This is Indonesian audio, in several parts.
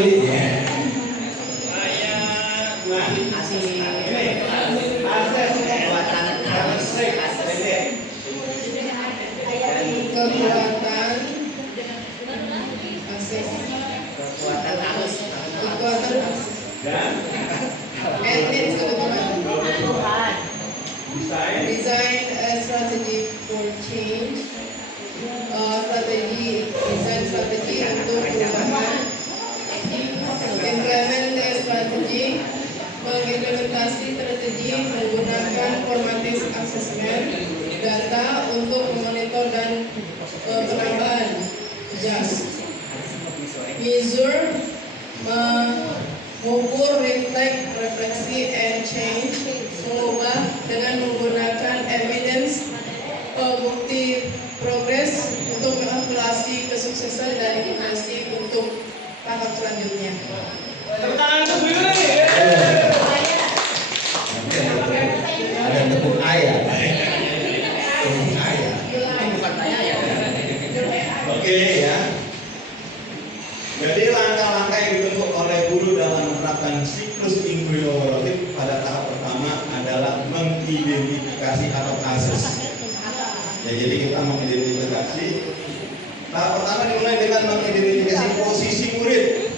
Ya. Kekuatan and kebutuhan. Design a strategy for change. Design strategi untuk perubahan. Implement the strategy. Mengimplementasi strategi menggunakan formative assessment data untuk memonitor dan penambahan. Just measure, mengukur, refleksi, and change, mengubah dengan menggunakan evidence, bukti progres untuk mengevaluasi kesuksesan dan inovasi untuk tahap selanjutnya. Ada tepuk ayat. Tepuk ayat. Oke ya. Jadi langkah-langkah yang ditempuh oleh guru dalam menerapkan siklus inklusi pada tahap pertama adalah mengidentifikasi atau assess. Ya, jadi kita mengidentifikasi. Tahap pertama dimulai dengan mengidentifikasi posisi murid,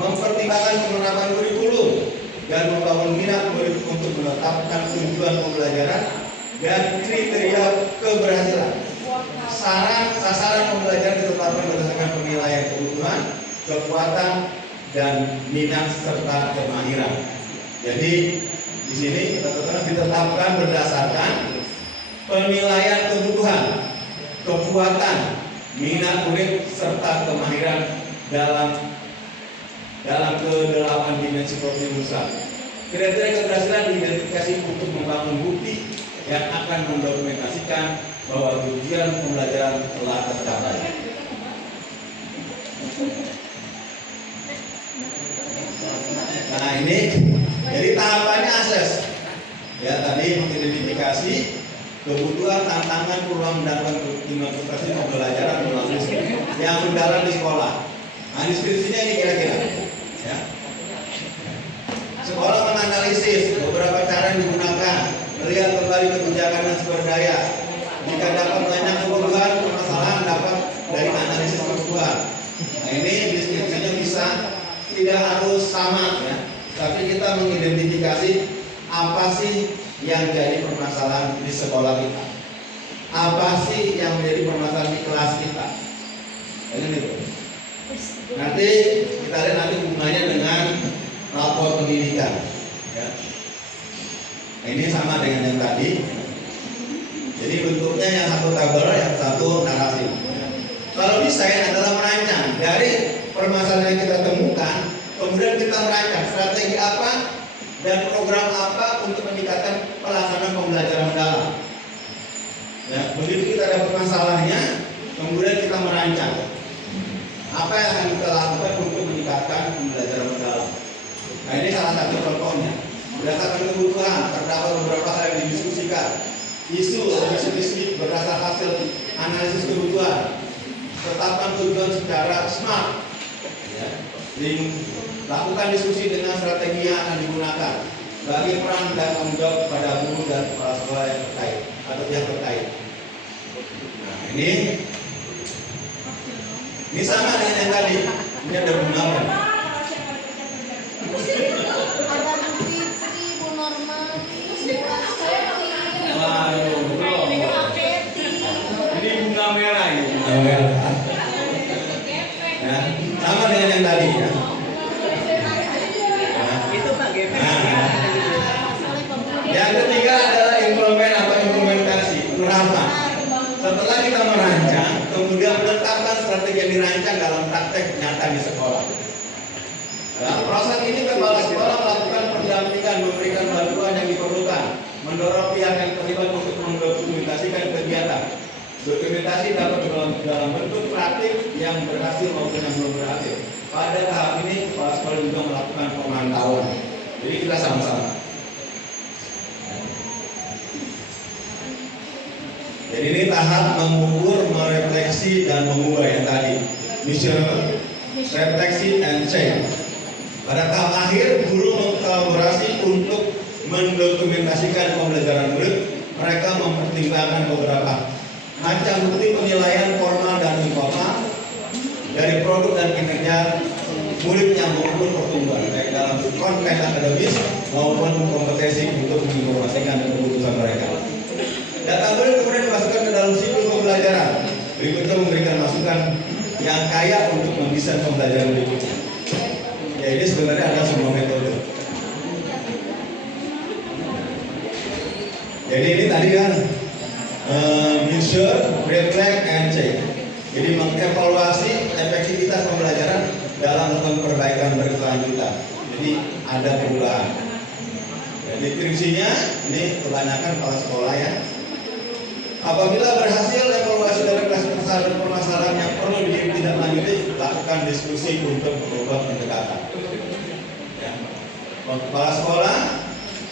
mempertimbangkan penerapan kurikulum, dan membangun minat murid untuk menetapkan tujuan pembelajaran dan kriteria keberhasilan. Sasaran pembelajaran ditetapkan berdasarkan penilaian kebutuhan, kekuatan, dan minat serta kemahiran. Jadi di sini kita ditetapkan berdasarkan penilaian kebutuhan, kekuatan, minat murid serta kemahiran dalam ke-8 dimensi Profimusa. Kriteria keberhasilan diidentifikasi untuk membangun bukti yang akan mendokumentasikan bahwa tujuan pembelajaran telah tercapai. Nah ini, jadi tahapannya assess. Ya tadi mengidentifikasi kebutuhan, tantangan, peluang mendapatkan inovasi pembelajaran melalui yang mendalam di sekolah. Nah deskripsinya ini kira-kira. Ya. Sekolah menganalisis beberapa cara yang digunakan, melihat kembali kebijakan dan sumber daya. Jika dapat banyak kebutuhan, permasalahan dapat dari analisis kebutuhan. Nah ini deskripsinya bisa tidak harus sama ya, tapi kita mengidentifikasi apa sih yang jadi permasalahan di sekolah kita, apa sih yang menjadi permasalahan di kelas kita. Ini itu. Nanti kita lihat nanti hubungannya dengan rapor pendidikan. Ya. Nah, ini sama dengan yang tadi. Jadi bentuknya yang satu tabel, yang satu narasi. Kalau desain adalah merancang dari permasalahan yang kita temukan, kemudian kita merancang strategi apa dan program apa untuk meningkatkan pelaksanaan pembelajaran mendalam. Ya, begitu kita dapat masalahnya, kemudian kita merancang apa yang akan kita lakukan untuk meningkatkan pembelajaran mendalam. Nah ini salah satu contohnya. Berdasarkan kebutuhan, terdapat beberapa hal yang didiskusikan. Isu lebih spesifik berdasar hasil analisis kebutuhan. Tetapkan tujuan secara smart. Ya. Lakukan diskusi dengan strategi yang akan digunakan. Bagi peran dan tanggung jawab kepada guru dan kepala sekolah yang terkait atau pihak terkait. Nah ini sama dengan yang tadi. Ini ada gunakan. Ada Putri, Bu Norma, Waduh, belum. Ini bunga merah ini. Bunga merah. Nah, sama dengan yang tadi ya. Itu Pak GP. Yang ketiga adalah implementasi, penerapan. Setelah kita merancang, kemudian menetapkan strategi yang dirancang dalam praktek nyata di sekolah. Nah, proses ini kepala sekolah melakukan pendampingan, memberikan bantuan yang diperlukan, mendorong pihak yang terlibat untuk mendokumentasikan kegiatan. Dokumentasi dapat dalam bentuk praktik yang berhasil maupun yang belum berhasil. Pada tahap ini, kepala sekolah juga melakukan pemantauan. Jadi kita sama-sama. Jadi ini tahap mengukur, merefleksi, dan mengubah yang tadi. refleksi, and change. Pada tahap akhir, guru mengkolaborasi untuk mendokumentasikan pembelajaran murid. Mereka mempertimbangkan beberapa macam bukti penilaian formal dan informal dari produk dan kinerja muridnya maupun pertumbuhan, baik dalam konteks akademis maupun kompetensi untuk menginformasikan keputusan mereka. Data murid kemudian dimasukkan ke dalam siklus pembelajaran. Berikutnya memberikan masukan yang kaya untuk mendesain pembelajaran berikutnya. Ya, ini sebenarnya ada sebuah metode. Jadi ini tadi kan measure, reflect, and check. Jadi mengevaluasi efektivitas pembelajaran dalam melakukan perbaikan berkelanjutan. Jadi ada perubahan. Jadi deskripsinya ini kebanyakan kepala sekolah ya. Apabila berhasil evaluasi dari permasalahan yang perlu ditindaklanjuti, lakukan diskusi untuk merubah pendekatan. Ya. Kepala sekolah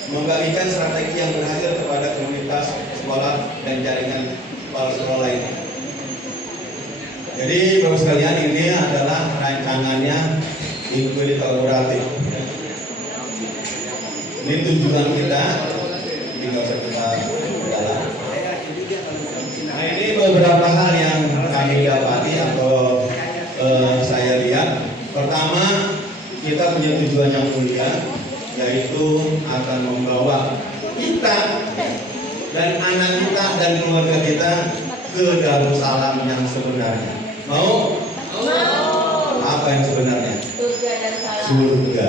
membagikan strategi yang berhasil kepada komunitas sekolah dan jaringan kepala sekolah lainnya. Jadi Bapak sekalian, ini adalah rancangannya inklusi kolaboratif. Ini tujuan kita, jadi nggak usah kita berjalan. Nah, ini beberapa hal yang kami dapati atau saya lihat. Pertama, kita punya tujuan yang mulia, yaitu akan membawa kita dan anak kita dan keluarga kita ke Darussalam yang sebenarnya. Mau? Apa yang sebenarnya? Surga dan salam. Surga.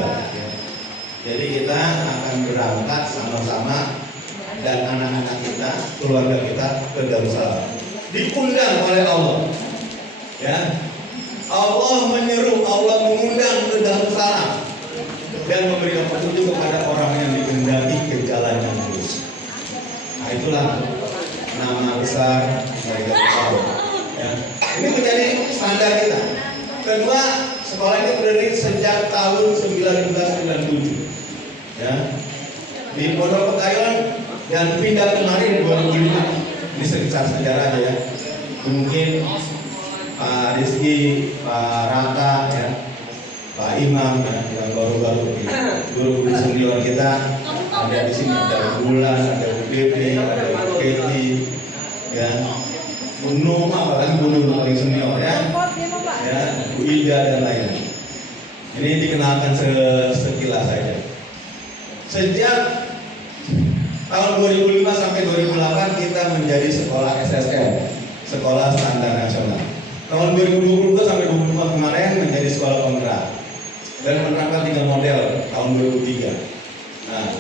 Jadi kita akan berangkat sama-sama dan anak-anak kita, keluarga kita ke Darussalam. Diundang oleh Allah. Ya. Allah menyeru, Allah mengundang ke Darussalam dan memberikan petunjuk kepada orang yang dikehendaki ke jalan yang lurus. Nah, itulah nama besar dari Darussalam. Ya. Ini menjadi standar kita. Kedua, sekolah ini berdiri sejak tahun 1997. Ya. Di Pondok Pekayon dan pindah kemarin 2005. Ini sekitar sejarah aja ya. Mungkin Pak Rizky, Pak Raka, ya, Pak Imam, ya, yang baru-baru guru senior kita ada di sini, ada Bulan, ada Bu Devi, ada Bu Keti, ya, Bu Nur, apalagi Bu Nur paling senior ya, ya, Bu Ida dan lainnya. Ini dikenalkan sekilas saja. Sejak tahun 2005 sampai 2008 kita menjadi sekolah SSN, sekolah standar nasional. Tahun 2022 sampai 2025 kemarin menjadi sekolah penggerak dan menerapkan 3 model tahun 2003. Nah,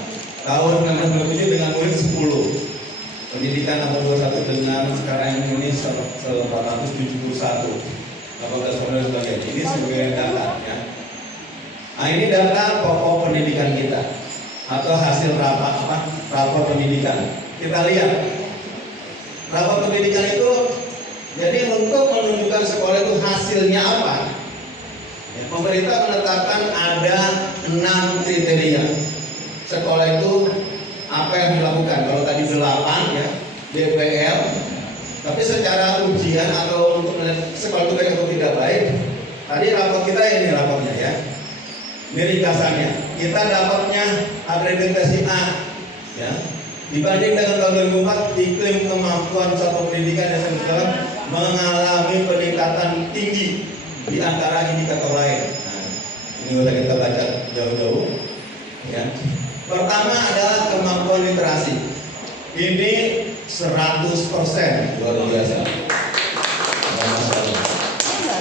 tahun 1997 dengan murid 10, pendidikan tahun 21 dengan sekarang ini 471, 18 model sebagainya. Ini sebagai data ya. Nah, ini data pokok pendidikan kita atau hasil rapor pendidikan. Kita lihat rapor pendidikan itu, jadi untuk menunjukkan sekolah itu hasilnya apa, ya, pemerintah menetapkan ada 6 kriteria sekolah itu apa yang dilakukan. Kalau tadi 8 ya DPL, tapi secara ujian atau untuk melihat sekolah itu baik atau tidak baik, tadi rapor kita ini rapornya ya. Ini ringkasannya. Kita dapatnya akreditasi A, ya. Dibanding dengan tahun 2004, iklim kemampuan satu pendidikan dan sekolah mengalami peningkatan tinggi di antara indikator lain. Nah, ini udah kita baca jauh-jauh. Ya. Pertama adalah kemampuan literasi. Ini 100%, luar biasa.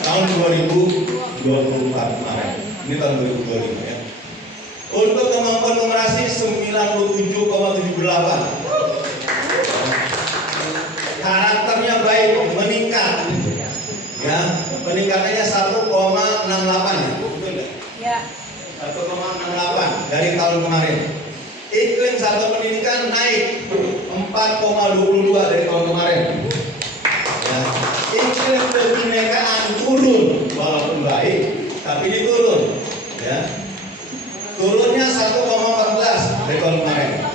Tahun 2024 kemarin. Ini tahun 2025 ya. Untuk kemampuan numerasi 97,78. Karakternya baik, meningkat. Ya, peningkatannya 1,68 ya. Betul enggak? Ya. 1,68 dari tahun kemarin. Iklim satu pendidikan naik 4,22 dari tahun kemarin. Ya. Iklim kebinekaan turun, walaupun baik, tapi diturun. Ya. Turunnya 1,14 dari tahun kemarin.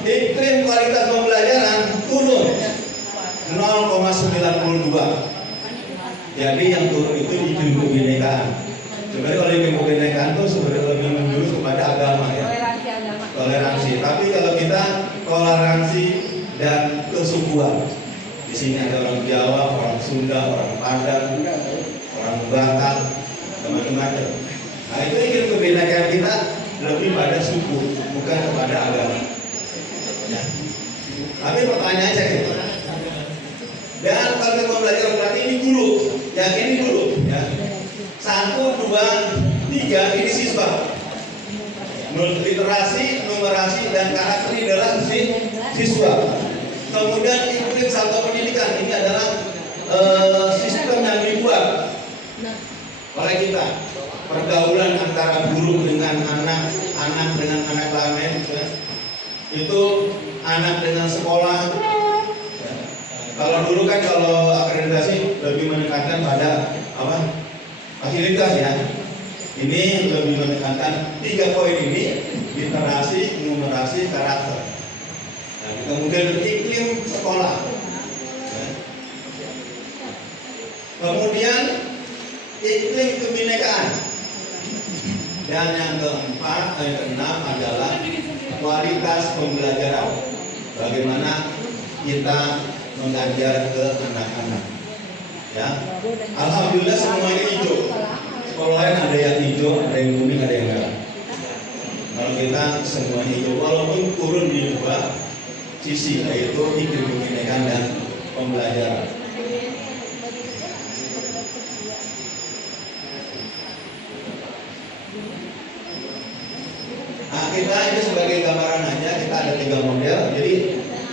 Iklim kualitas pembelajaran turun 0,92. Jadi yang turun itu iklim kebinekaan. Sebenarnya kalau iklim kebinekaan itu sebenarnya lebih menjurus kepada agama ya. Toleransi agama. Toleransi. Tapi kalau kita toleransi dan kesukuan. Di sini ada orang Jawa, orang Sunda, orang Padang, orang Batak, macam-macam. Nah itu iklim kebinekaan kita lebih pada suku, bukan kepada agama. Ya. Tapi pertanyaan saya gitu. Dan kalau kita mau belajar berarti ini guru, yang ini guru, ya. 1, 2, 3 ini siswa. Literasi, numerasi, dan karakter ini adalah siswa. Kemudian iklim satu pendidikan ini adalah sistem yang dibuat oleh kita. Pergaulan antara guru dengan anak, anak dengan anak lain, ya. Itu anak dengan sekolah. Ya. Kalau dulu kan kalau akreditasi lebih menekankan pada apa? Fasilitas ya. Ini lebih menekankan 3 poin ini: literasi, numerasi, karakter. Nah, kemudian iklim sekolah. Ya. Kemudian iklim kebinekaan. Dan yang keempat, yang keenam adalah kualitas pembelajaran. Bagaimana kita mengajar ke anak-anak. Ya, alhamdulillah semuanya hijau. Sekolah lain ada yang hijau, ada yang kuning, ada yang merah. Kalau kita semuanya hijau, walaupun turun di 2 sisi, yaitu iklim kebinekaan dan pembelajaran. Nah, kita ini sebagai gambaran aja, kita ada 3 model. Jadi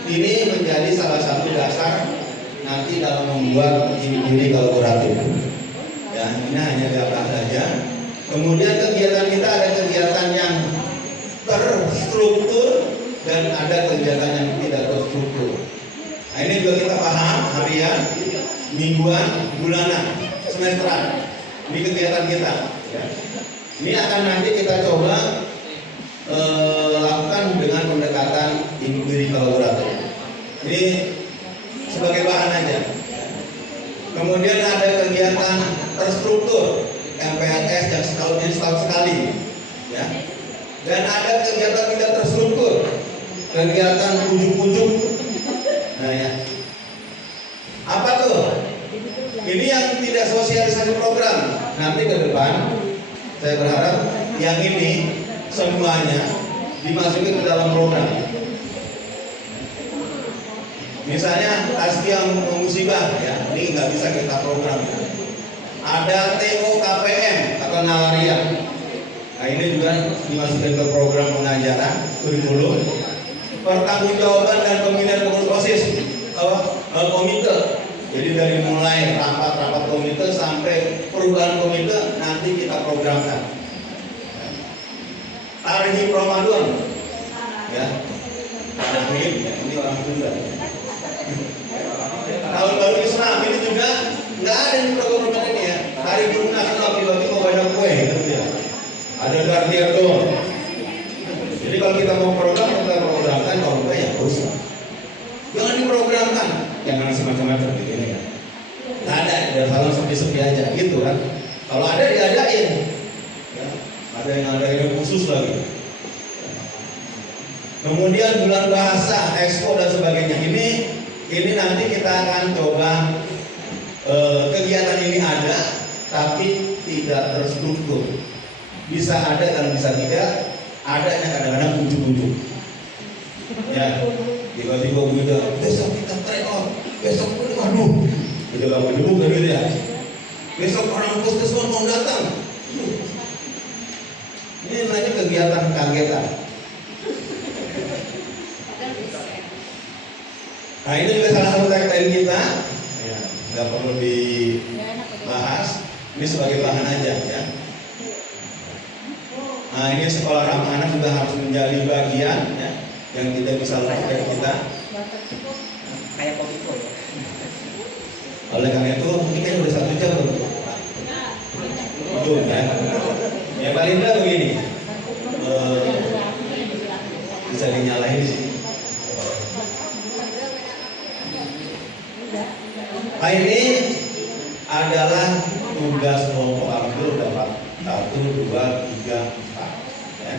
ini menjadi salah satu dasar nanti dalam membuat ini kolaboratif. Ya, ini hanya gambar saja. Kemudian kegiatan kita ada kegiatan yang terstruktur dan ada kegiatan yang tidak terstruktur. Nah, ini juga kita paham harian, mingguan, bulanan, semesteran. Ini kegiatan kita. Ya. Ini akan nanti kita coba lakukan dengan pendekatan inquiry kolaboratif. Ini sebagai bahan aja. Kemudian ada kegiatan terstruktur MPLS yang setahun sekali, ya. Dan ada kegiatan tidak terstruktur, kegiatan ujuk-ujuk. Nah ya, apa tuh? Ini yang tidak sosialisasi program. Nanti ke depan, saya berharap yang ini semuanya dimasukin ke dalam program. Misalnya tazkiyah musibah, ya, ini nggak bisa kita program. Ya. Ada TOKPM atau nalaria. Nah ini juga dimasukin ke program pengajaran kurikulum. Pertanggungjawaban dan pemilihan pengurus OSIS, komite. Jadi dari mulai rapat-rapat komite sampai perubahan komite nanti kita programkan. Tarhib Ramadan, ya, tarhib, ya, ini orang Sunda. Tahun baru Islam ini juga nggak ada di program ini ya. Hari Buruh Nasional tiba-tiba banyak kue, gitu ya. Ada Gardiado. Jadi kalau kita mau program, kita programkan. Kalau enggak ya terus. Jangan diprogramkan, jangan semacam-macam gitu ini kan. Nggak ada, udah salah sepi-sepi aja, gitu kan. Kalau ada diadain. Ada yang ada khusus lagi. Kemudian bulan bahasa, expo dan sebagainya. Ini nanti kita akan coba kegiatan ini ada, tapi tidak terstruktur. Bisa ada dan bisa tidak. Adanya kadang-kadang ujuk-ujuk. Ya, tiba-tiba begitu. Besok kita trek on, besok aduh, itu kamu dulu kan ya. Besok orang puskesmas mau datang. Ini namanya kegiatan kagetan. Nah ini juga salah satu tagline kita, ya, nggak perlu dibahas. Ini sebagai bahan aja ya. Nah ini sekolah ramah anak juga harus menjadi bagian ya, yang tidak bisa lepas dari kita. Kayak kopi kok. Oleh karena itu ini kan udah 1 jam belum? Belum ya. Ya paling tidak begini, bisa dinyalain di sini. Nah ini adalah tugas kelompok ambil dapat 1, 2, 3, 4. Ya.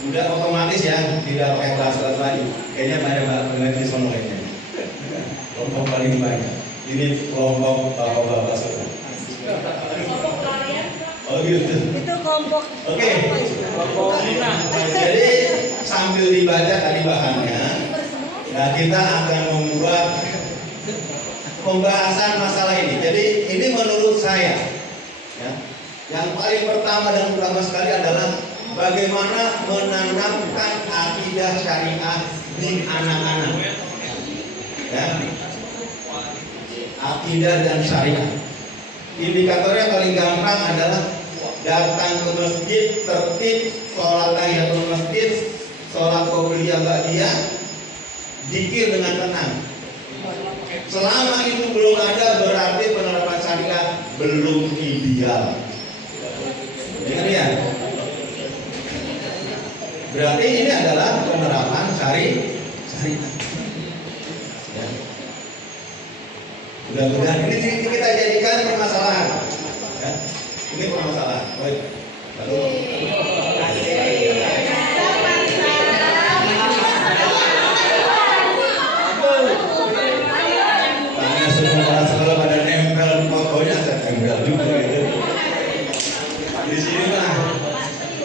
Udah otomatis ya, tidak pakai kelas lagi. Kayaknya banyak banget peneliti lainnya. Kelompok paling banyak. Ini kelompok bapak-bapak semua. Kelompok pelarian. Oh gitu. Itu kelompok. Oke. Jadi sambil dibaca tadi bahannya, nah kita akan membuat pembahasan masalah ini. Jadi ini menurut saya, ya, yang paling pertama dan utama sekali adalah bagaimana menanamkan akidah syariah di anak-anak. Ya. Akidah dan syariah. Indikatornya paling gampang adalah datang ke masjid, tertib, sholat tahiyatul masjid, sholat qobliyah ba'diyah, zikir dengan tenang. Selama itu belum ada, berarti penerapan syariah belum ideal. Ingat ya? Berarti ini adalah penerapan syariah. Ya. Mudah-mudahan ini kita jadikan permasalahan. Ya. Ini permasalahan. Baik. Lalu. Tanya semua sekolah pada nempel pokoknya saya nempel juga gitu. Di sini lah.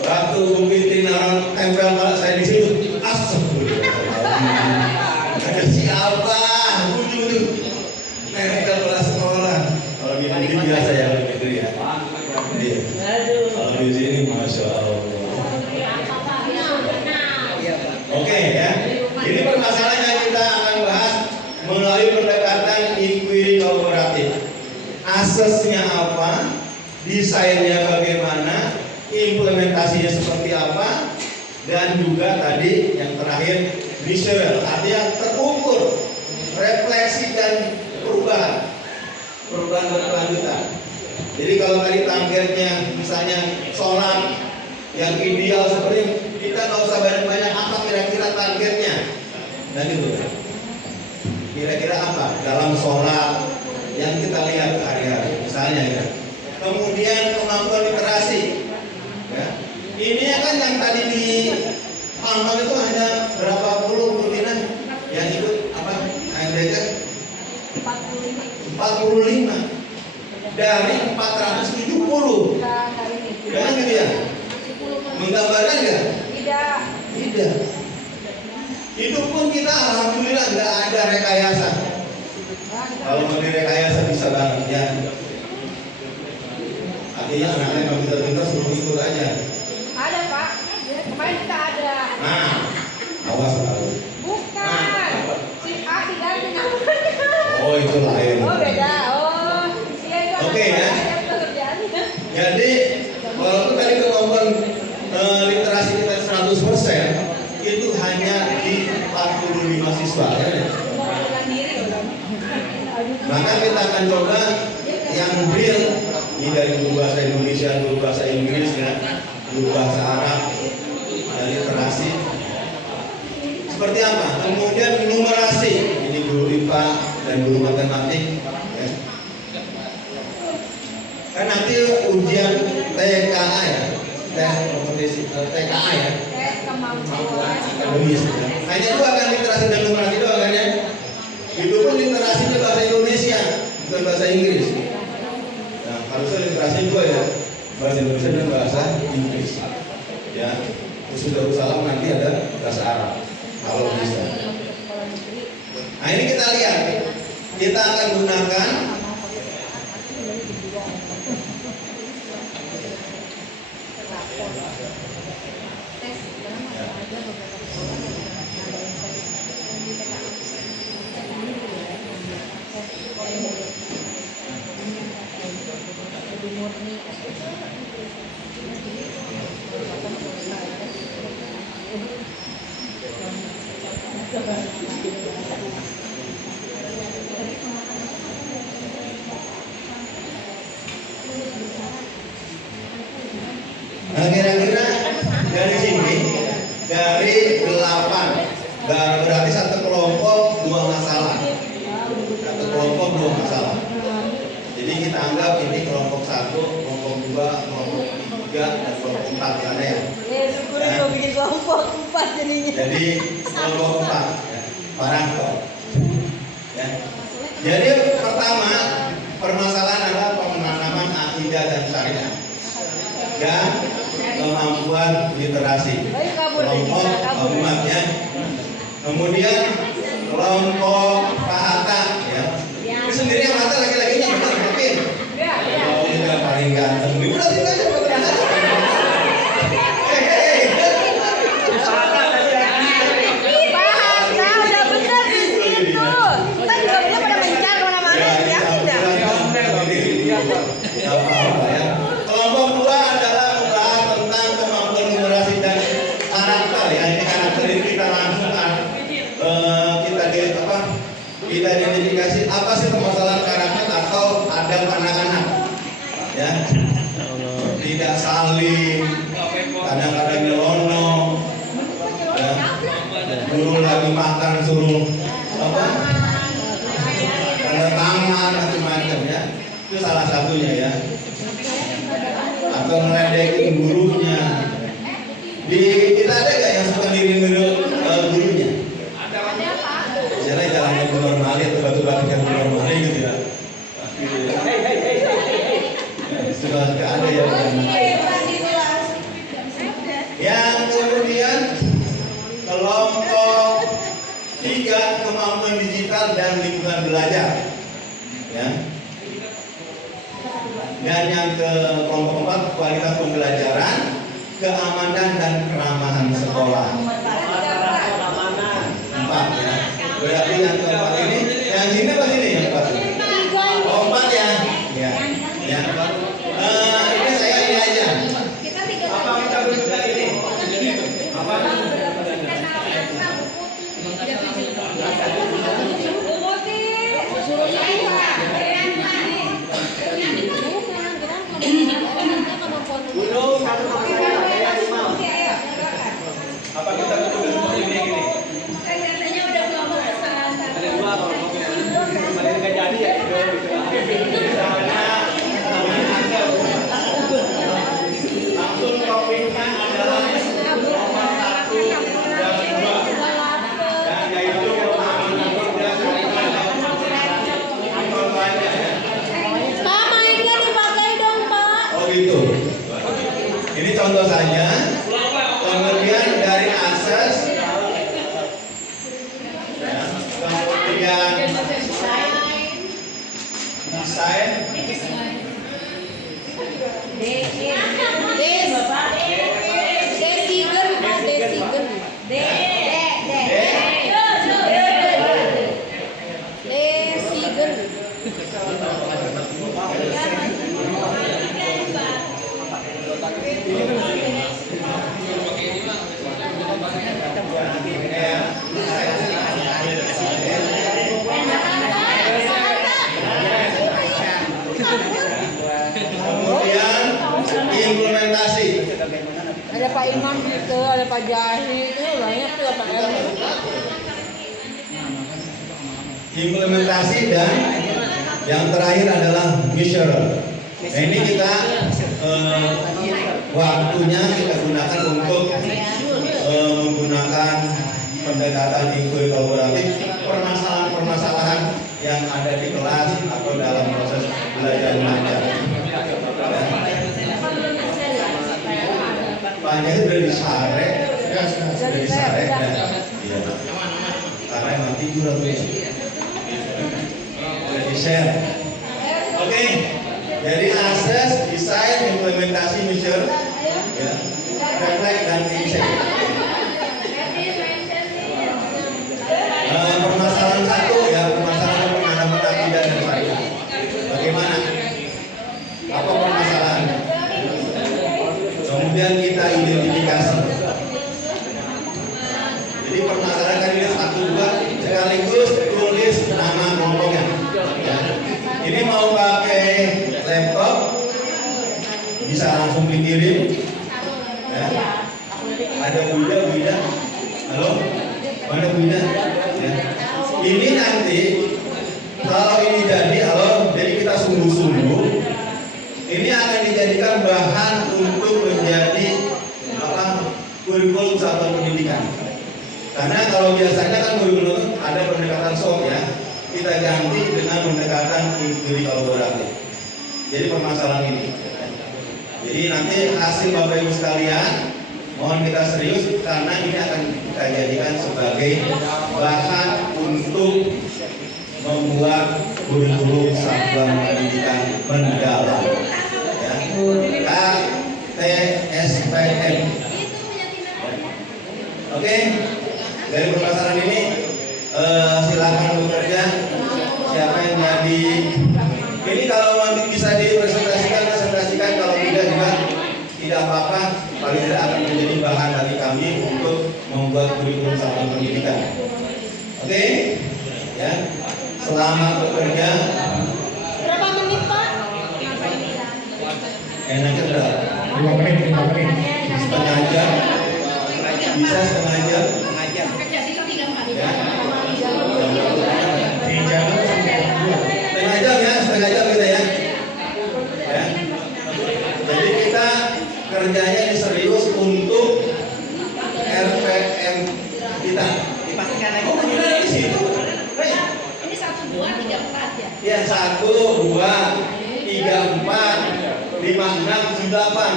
Waktu bikin orang tempel saya di situ. Astagfirullahaladzim. Ada siapa? Ujung tuh. Nempel kelas sekolah. Kalau gini biasa ya gitu ya. Kalau di sini masya Allah. Oke ya. Ini permasalahan yang kita akan bahas melalui pendekatan inquiry kooperatif. Asesnya apa? Desainnya bagaimana? Implementasinya seperti apa? Dan juga tadi yang terakhir visual, artinya terukur, refleksi dan perubahan berkelanjutan. Jadi kalau tadi targetnya misalnya sholat yang ideal seperti kita nggak usah banyak-banyak, apa kira-kira targetnya? Nah gitu. Kira-kira apa dalam sholat yang kita lihat hari-hari misalnya ya. Kemudian kemampuan literasi. Ya. Ini kan yang tadi di Pangkal itu hanya berapa puluh pimpinan yang ikut apa AMDK? 45 dari 470. Jangan gitu ya? Menggambarkan nggak? Tidak. Itu pun kita alhamdulillah nggak ada rekayasa. Kalau mau direkayasa bisa banget ya. Artinya anaknya kalau kita pintar suruh ikut aja. Ada Pak, kemarin kita ada. Nah, awas selalu. Bukan, si A si ganti namanya. Oh itu lain. Oh beda, oh iya itu. Oke, ya. Pekerjaannya. Jadi walaupun tadi kemampuan literasi kita 100%, itu hanya di 45 siswa ya. Maka kita akan coba yang real ini dari guru bahasa Indonesia, guru bahasa Inggris, ya, guru bahasa Arab, dan literasi. Seperti apa? Kemudian numerasi, ini guru IPA dan guru matematik. Ya. Kan nanti ujian TKA ya, tes kompetisi TKA ya. Tes kemampuan Akademis. Hanya itu akan literasi dan numerasi doang kan ya. Itu pun literasinya bahasa Indonesia, bukan bahasa Inggris. Nah, harusnya literasi dua ya, bahasa Indonesia dan bahasa Inggris. Ya, khusus Darussalam nanti ada bahasa Arab, kalau bisa. Nah ini kita lihat, kita akan gunakan nah, kira-kira dari sini dari 8 berarti satu kelompok 2 masalah. Satu kelompok 2 masalah. Jadi kita 1, kelompok 2, kelompok 3, dan kelompok 4 ada ya. Syukurin gue bikin kelompok 4 jadinya. Jadi kelompok 4 ya, Parangko. Ya. Jadi pertama permasalahan adalah penanaman akidah dan syariah dan kemampuan literasi. Kelompok umat ya. Kemudian kelompok Pak Hatta ya. Ini sendiri yang Hatta laki-lakinya benar mungkin. Oh, udah paling ganteng. Udah sini aja beneran aja. Kelompok 2 adalah membahas tentang kemampuan literasi dan karakter ya. Ini karakter ini kita langsung kita identifikasi apa sih permasalahan karakter atau adab anak-anak ya. Tidak saling, kadang-kadang nyelonong ya. Dulu lagi makan suruh apa? Tanda tangan macam-macam ya. Itu salah satunya ya. Atau meledekin gurunya. Di kita ada nggak yang suka niru-niru gurunya? Misalnya jalannya Bu Normali atau batu-batu Bu Normali gitu ya. Suka ada ya. Yang kemudian kelompok 3 kemampuan digital dan lingkungan belajar ya. Dan yang ke kelompok 4 kualitas pembelajaran, keamanan dan keramahan sekolah. 4 ya. Berarti yang keempat ini, yang sini apa sini yang 4? Oh 4 ya. Ya. Yang ini saya ini aja. Apa kita berdua ini? Apa? Apa kita berdua ini? Kemarin nggak jadi ya? Langsung topiknya adalah nomor 1 dan 2 dan yaitu pemahaman kerja syariah dan contohnya ya. Pak, mainnya dipakai dong, Pak. Oh gitu. Ini contoh saja. Kemudian dari akses kemudian desain kemudian implementasi. Ada Pak Imam gitu, ada Pak Jahid, banyak tuh Pak Imam. Implementasi dan yang terakhir adalah measure. Nah ini kita waktunya kita gunakan untuk menggunakan pendekatan inquiry kolaboratif permasalahan-permasalahan yang ada di kelas atau dalam proses belajar mengajar. Banyak sudah disarek, sudah disarek dan iya. Karena emang tidur atau sudah di-share. Oke, jadi akses, desain, implementasi, measure, ya, reflect dan insight. Permasalahan 1 ya, permasalahan pengalaman akidah dan syariah. Bagaimana? Apa permasalahannya? Kemudian kita identifikasi. Jadi permasalahan kali ini 1, 2 sekaligus tulis nama kelompoknya. Ya. Ini mau pakai laptop bisa langsung dikirim. Ya. Ada Buda. Halo, mana Buda? Ya. Ini nanti kalau ini jadi, jadi kita sungguh-sungguh. Ini pendekatan studi kolaboratif. Jadi permasalahan ini. Jadi nanti hasil Bapak Ibu sekalian, mohon kita serius karena ini akan kita jadikan sebagai bahan untuk membuat kurikulum satuan pendidikan mendalam. Ya. KTSPM. Oke, dari permasalahan ini silakan bekerja. Siapa yang jadi ini kalau nanti bisa presentasikan, kalau tidak juga tidak apa-apa, paling tidak akan menjadi bahan bagi kami untuk membuat kurikulum satuan pendidikan. Oke, ya. Selamat bekerja. Berapa menit, Pak? Enaknya berapa? 5 menit. Setengah jam. Bisa setengah jam. Ya. Di jalan sampai 2. Setengah jam ya, setengah jam kita ya. Ya. Jadi kita kerjanya ini serius untuk RPM kita. Dipastikan lagi. Oh, benar di situ. Ini 1, 2, 3, 4 ya. Ya 1, 2, 3, 4, 5, 6, 8.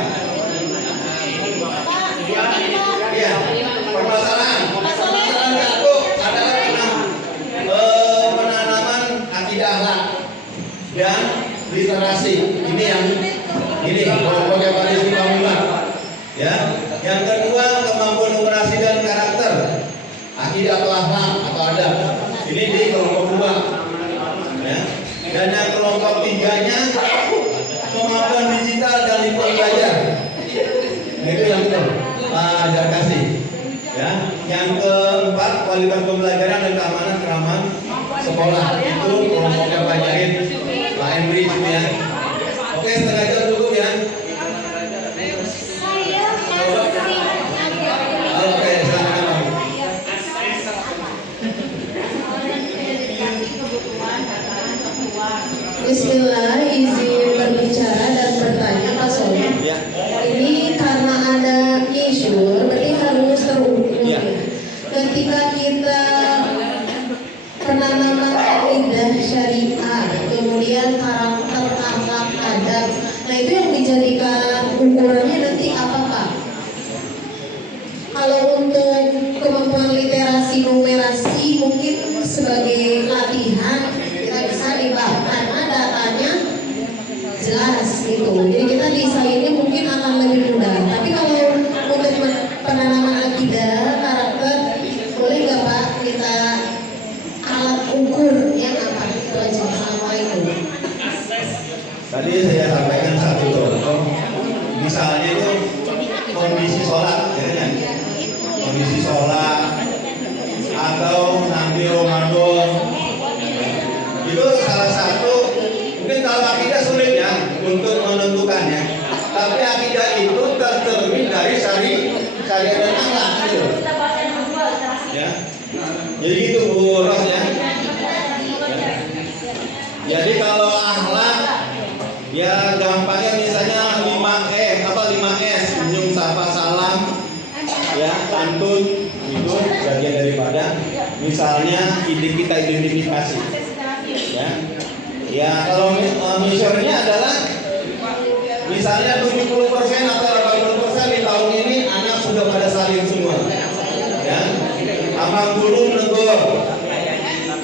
Iya. Permasalahan satu adalah penanaman akidah akhlak dan literasi. Ini pokoknya variasi bangunan. Ya. Yang kedua kemampuan numerasi dan karakter, akidah atau akhlak atau adab. Ini di kelompok 2. Ya. Dan yang kelompok 3-nya kemampuan digital dan lingkungan belajar. Itu yang kita ajar kasih. Ya. Yang keempat kualitas pembelajaran dan keamanan sekolah. Itu kelompoknya Pak Jahit, Pak Henry ya. Oke, setengah jam dulu ya. Oke, silakan. Bismillah, izin berbicara dan bertanya Pak Soleh. Ya. Ini karena ada isu, berarti harus terukur. Ya. Ketika kita penanaman akidah syariah, kemudian karakter akhlak adab, nah itu yang dijadikan ukurannya nanti apa Pak? Kalau untuk kemampuan literasi numerasi mungkin sebagai latihan kita bisa dibahas karena datanya jelas gitu. Jadi kita desainnya mungkin akan lebih mudah. Tapi kalau untuk penanaman akidah karakter boleh nggak Pak kita alat ukur yang apa itu aja. Assalamualaikum. Tadi saya sampaikan satu contoh, misalnya itu kondisi sholat, ya kan? Kondisi sholat atau nanti Ramadan, itu salah satu. Mungkin kalau akidah sulit ya untuk menentukannya, tapi akidah itu tercermin dari syariat dan akhlak, gitu. Ya, jadi gitu Bu Ros ya. Jadi kalau akhlak ya gampangnya misalnya 5S, senyum, sapa, salam, ya, pantun, itu bagian daripada misalnya kita identifikasi, ya. Ya kalau misalnya adalah misalnya 70% atau 80% di tahun ini anak sudah pada saling semua, ya. Abang guru negur,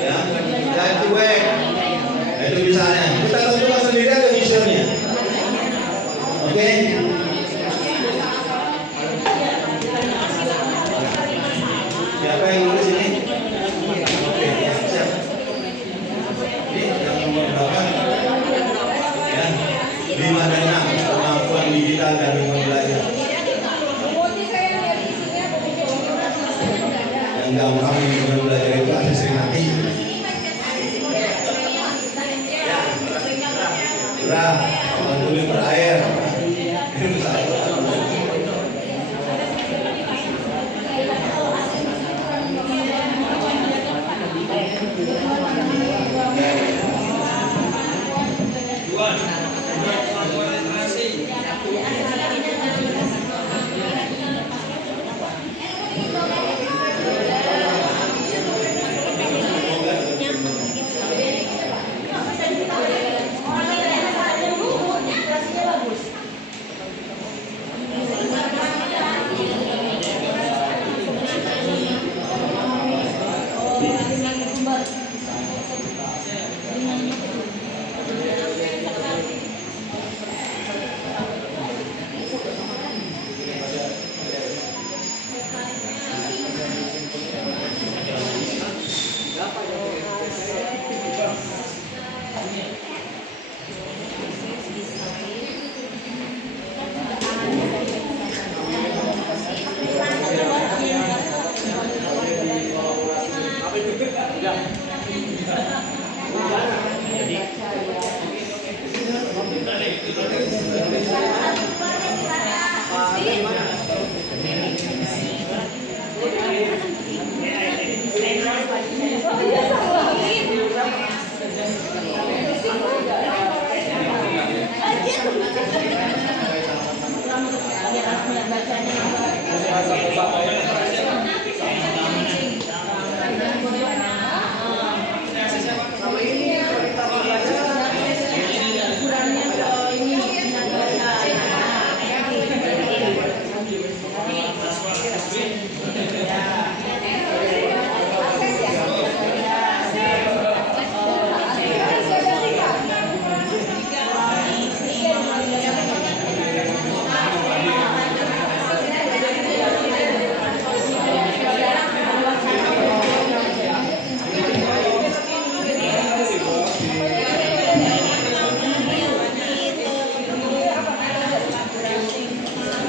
ya, dan cuek. Nah, itu misalnya kita tentukan sendiri ada misalnya. Oke. Siapa yang nulis ini? Oke, siap. Ini yang nomor berapa? Ya, 5 dan 6 kemampuan digital dan lingkungan belajar. Yang gampang lingkungan belajar itu asisten nanti. Curah, tulis berair. Itu satu.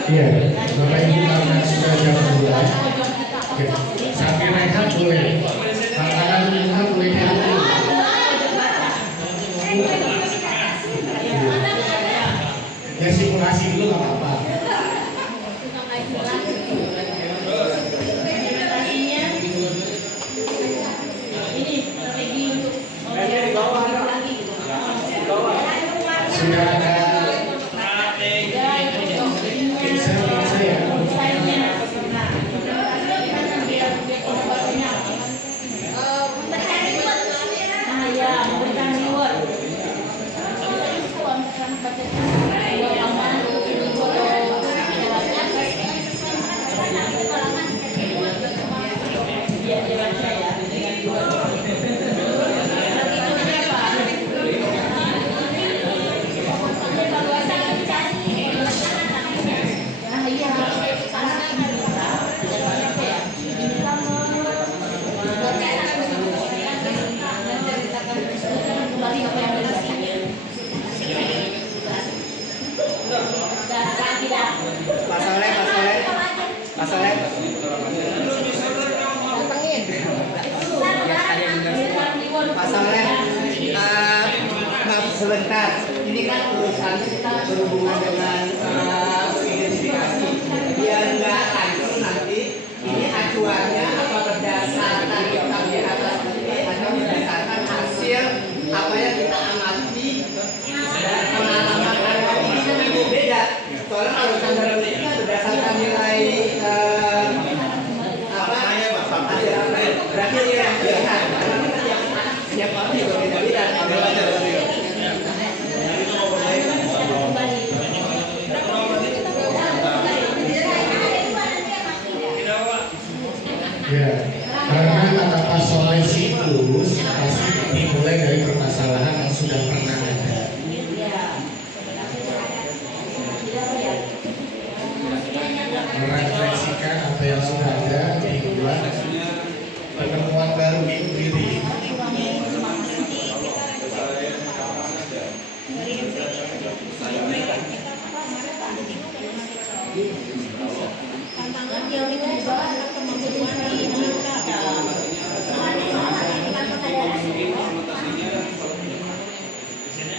Iya, Bapak Ibu karena sudah jam 2. Oke. Sambil rehat boleh. Tantangan rehat boleh dulu. Ya simulasi dulu nggak apa-apa. Sudah ada maaf sebentar, ini kan urusannya kita berhubungan dengan identifikasi. Biar nggak hancur nanti, ini acuannya apa berdasarkan kita di atas ini atau berdasarkan hasil apa yang kita amati dan pengalaman ini kan beda. Soalnya kalau standar ini kan berdasarkan nilai berarti yang dilihat. Tiap orang juga beda-beda. ya, karena kata Pak Soleh siklus pasti dimulai dari permasalahan yang sudah pernah ada. Merefleksikan apa yang sudah ada, dibuat penemuan baru diri. Tantangan yang diubah adalah kemampuan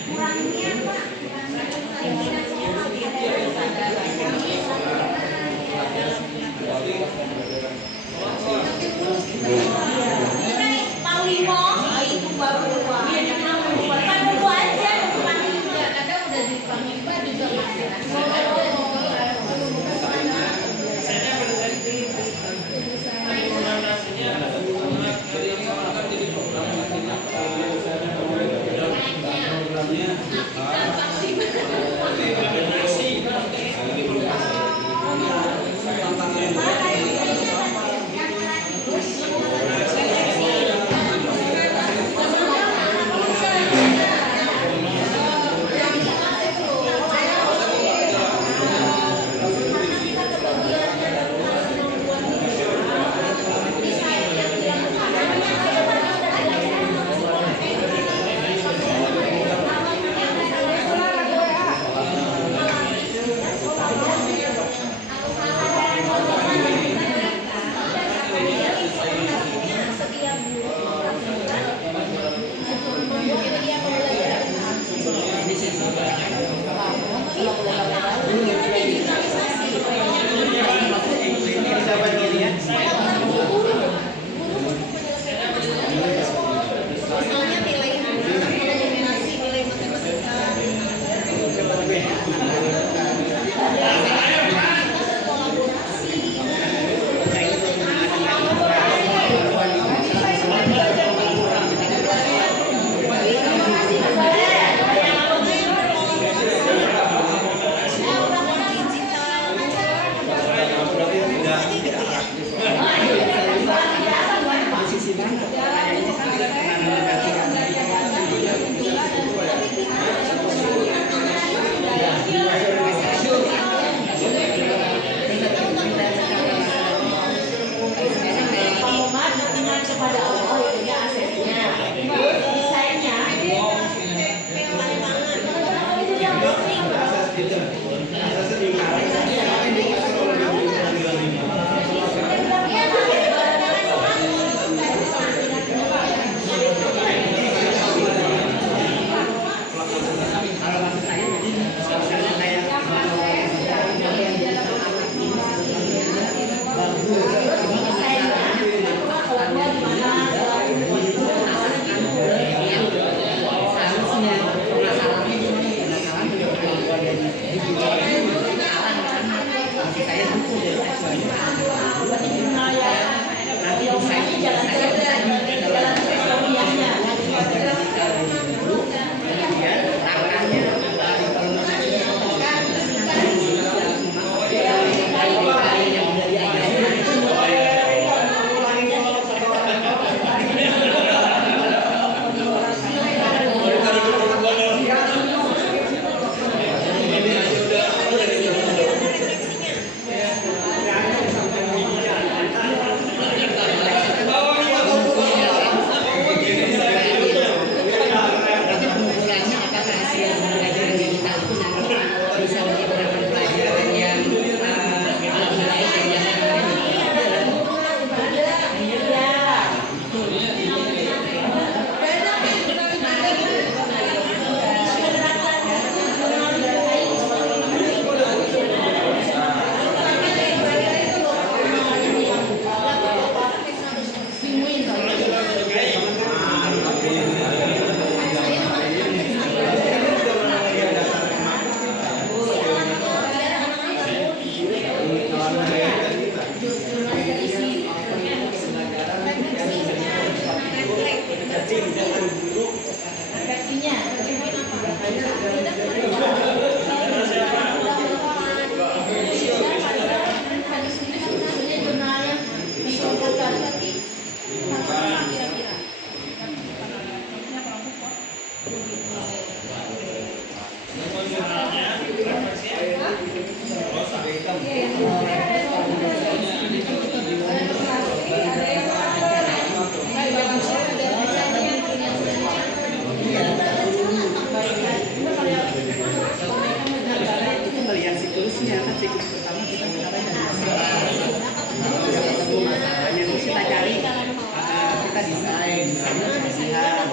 kurangnya Pak, Panglima itu baru dulu aja kadang udah di Panglima juga Melihat siklusnya kan siklus pertama kita sekarang udah ketemu masalahnya terus kita cari kita desain misalnya kasihan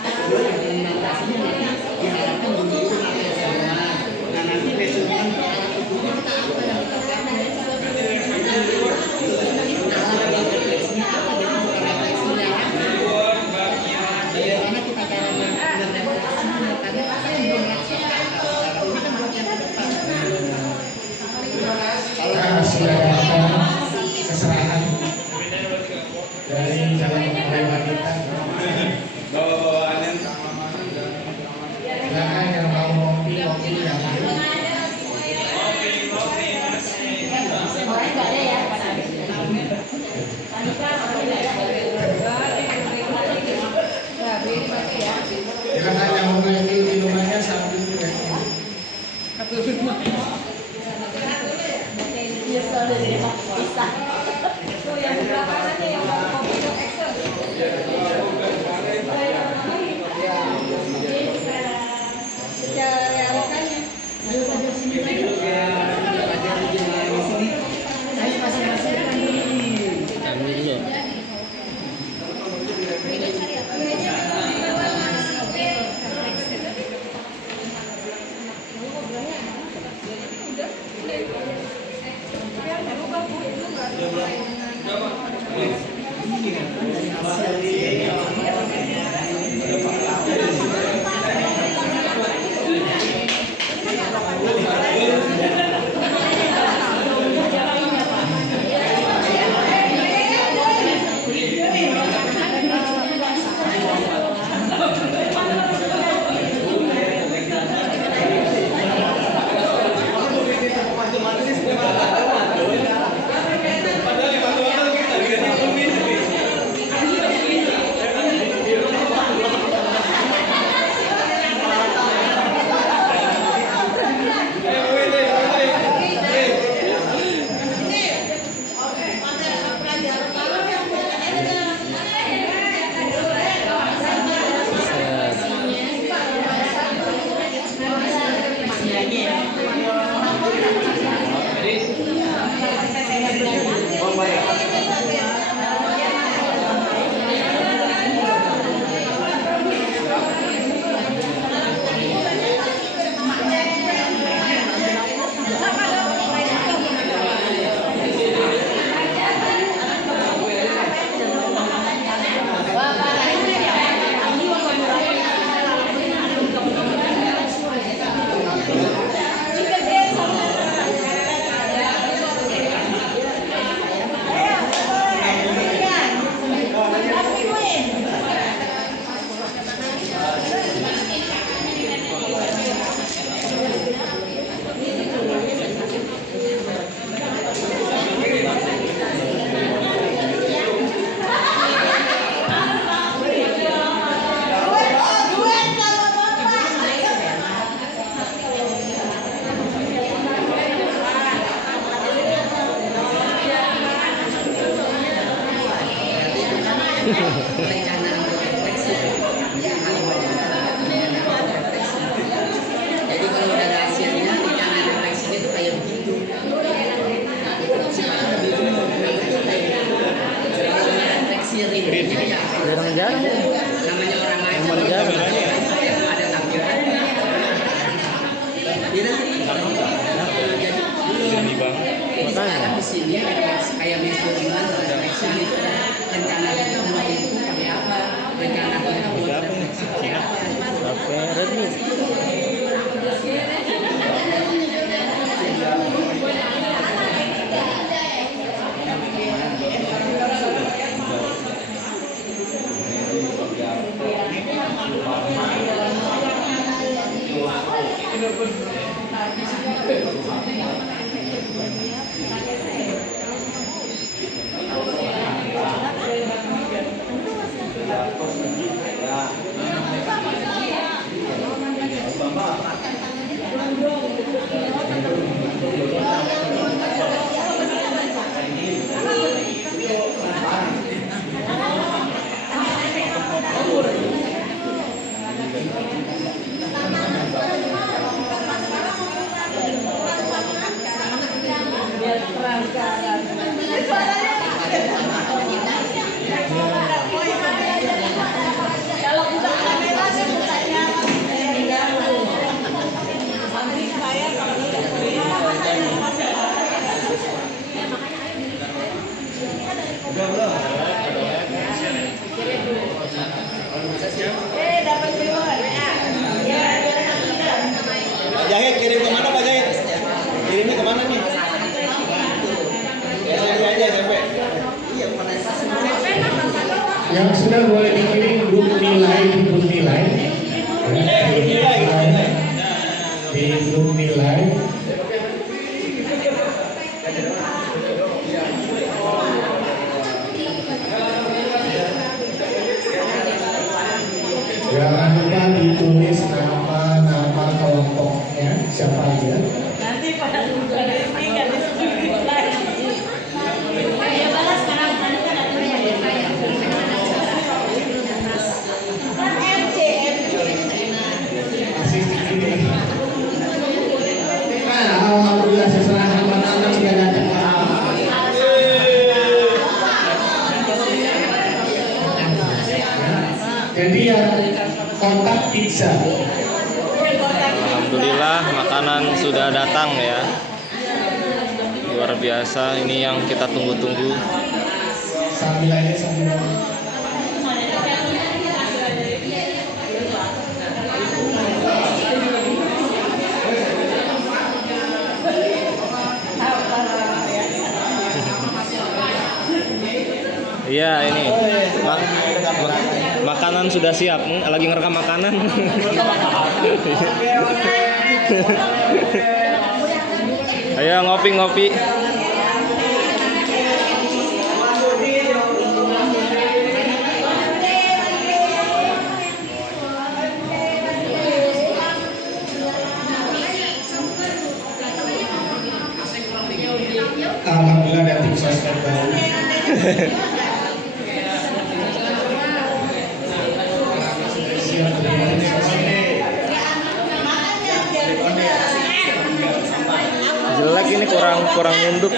terus implementasinya nanti diharapkan begitu nanti semua nah nanti measurement alat ukurnya kita apa yang kita pakai alat yang refleksinya apa jadi bukan refleksinya bagaimana kita cara merefleksinya karena apa yang belum melaksanakan ini kan buat yang ke depan. Kalau sudah ada keserahan dari calon pegawai wanita, silakan yang mau ngopi yang Orang nggak ada ya. silakan yang mau ngopi minumannya sambil Nyesel dari bisa. Tuh yang sebelah kanannya yang mau kopi dong Excel. Secara realitanya. Perencanaan refleksi yang paling banyak refleksi. Jadi kalau udah ada hasilnya, rencana refleksinya itu kayak begitu. Sekarang lebih umum, itu kayak kalau refleksi ringnya ya Jarang-jarang. namanya orang lain Jarang. ada tampilan. Dia nanti jadi sekarang di sini refleksi kayak measurement refleksi itu rencana kita mau itu pakai apa rencana kita buat refleksi pakai apa Sampai Redmi. di grup nilai. Jangan lupa ditulis nama kelompoknya siapa aja. Nanti pada udah ini kan disebut lagi. Ya balas sekarang nanti kan ada yang bertanya bagaimana cara kan MC. Masih segini. Nah, alhamdulillah setelah anak-anak sudah datang. Jadi yang kontak pizza. Alhamdulillah makanan sudah datang ya. Luar biasa, ini yang kita tunggu-tunggu. Sambil aja sambil. Iya ini makanan sudah siap. Lagi ngerekam makanan. Ayo ngopi-ngopi. Alhamdulillah ada tim sos terbaru. Siap terima tim sos. Jelek ini kurang nunduk.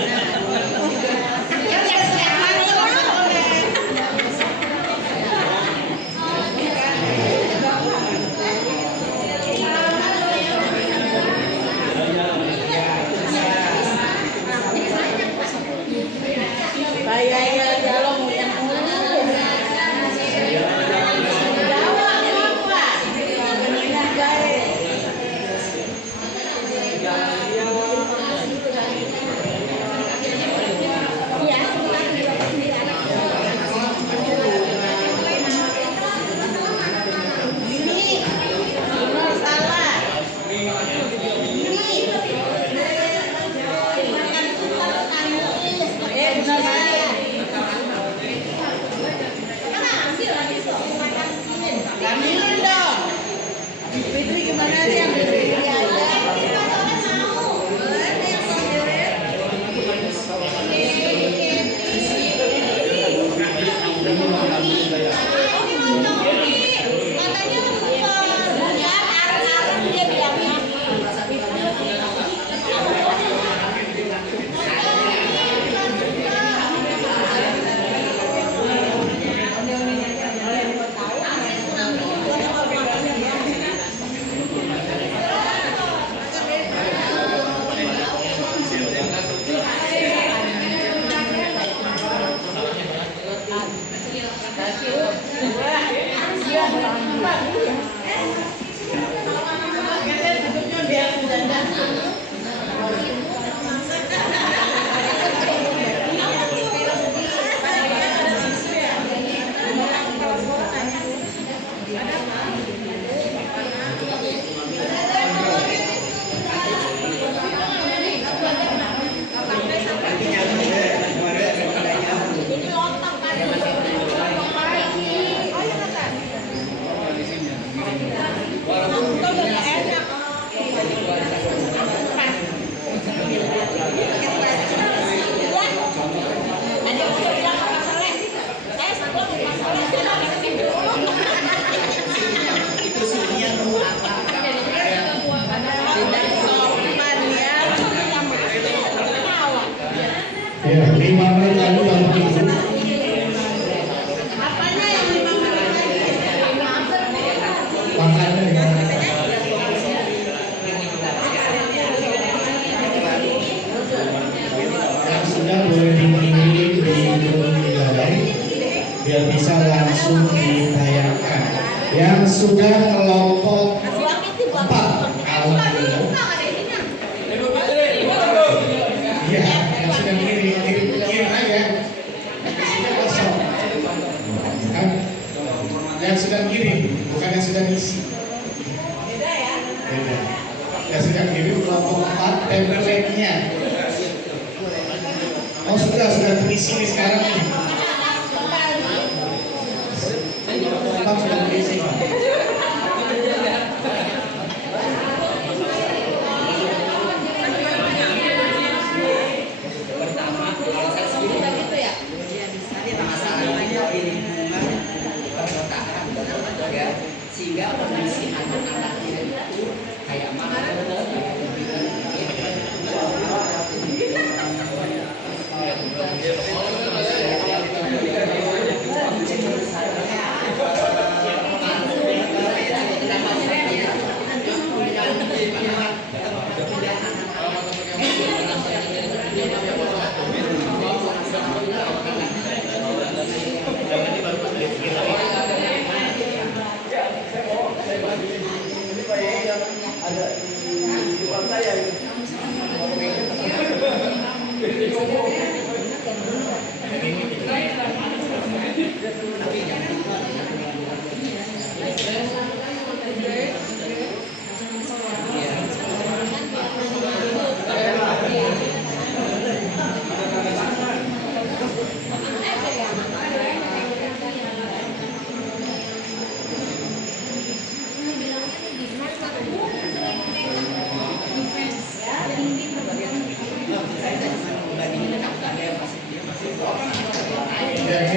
Ya, 5 menit lalu baru tidur. Makanan ya. Yang sudah boleh dikirim di grup nilai biar bisa langsung ditayangkan. Yang sudah kelompok 4 kalau belum. Iya, yang sudah kirim aja. Isinya kosong. Kan? Yang sudah kirim, bukan yang sudah ngisi. Beda. sudah kirim kelompok 4 template-nya. Oh sudah terisi nih sekarang nih. Kelompok 4 sudah terisi Pak. Sehingga kondisi anak-anaknya itu kayak mana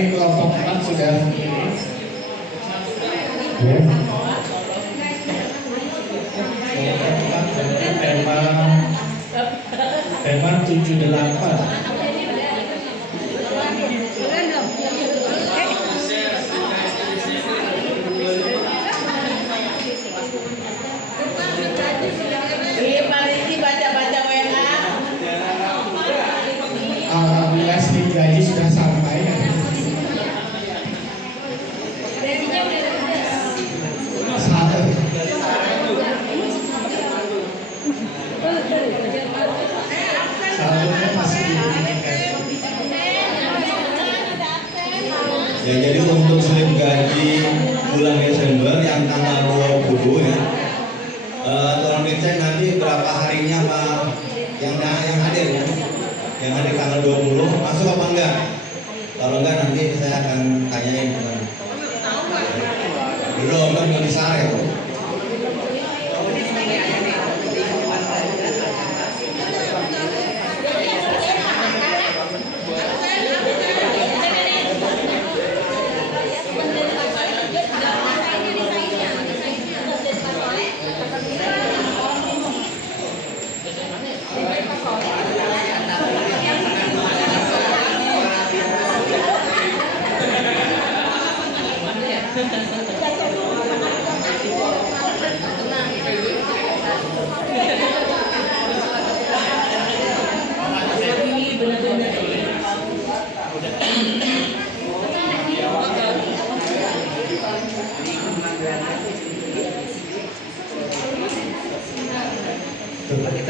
Ini kelompok 4 sudah kirim. Tema 78. Alhamdulillah slip gaji sudah sampai. Saldonya masih diberikan. Ya, jadi untuk slip gaji bulan Desember yang tanggal 20 ya, tolong dicek nanti berapa harinya Pak yang hadir ya, yang hadir tanggal 20 masuk apa enggak? Kalau enggak nanti saya akan tanyain teman. Belum bisa ya.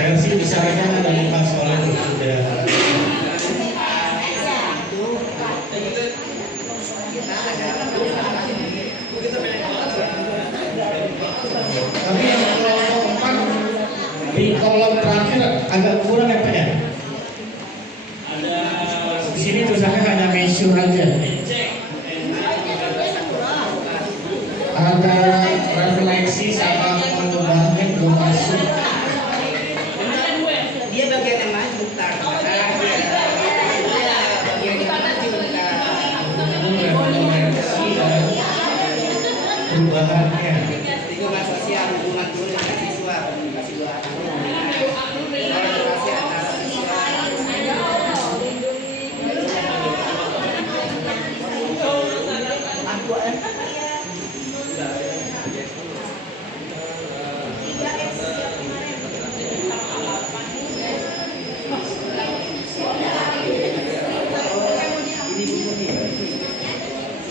Versi besarnya dari Pak Soleh sudah. Tapi yang kelompok 4 di kolom terakhir agak kurang ya Pak ya? Di sini tulisannya hanya mention aja. Ada refleksi sama pengubahnya belum masuk. dia bagian yang maju tar bagian yang maju Perubahannya. lingkungan sosial, hubungan guru dengan siswa, komunikasi dua kolaborasi antara siswa.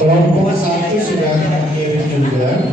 Kelompok 1 sudah kirim juga.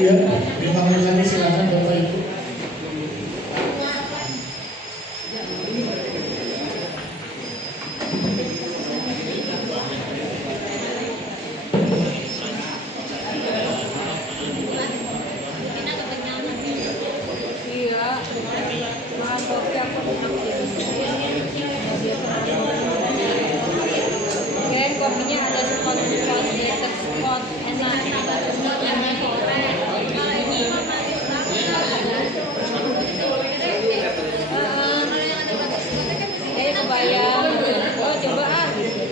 Ya, 5 menit lagi silakan Bapak Ibu. Iya. Maaf, kopi aku oke, kopinya ada spot glitter spot enak. Kebayang. Oh, coba ah gitu.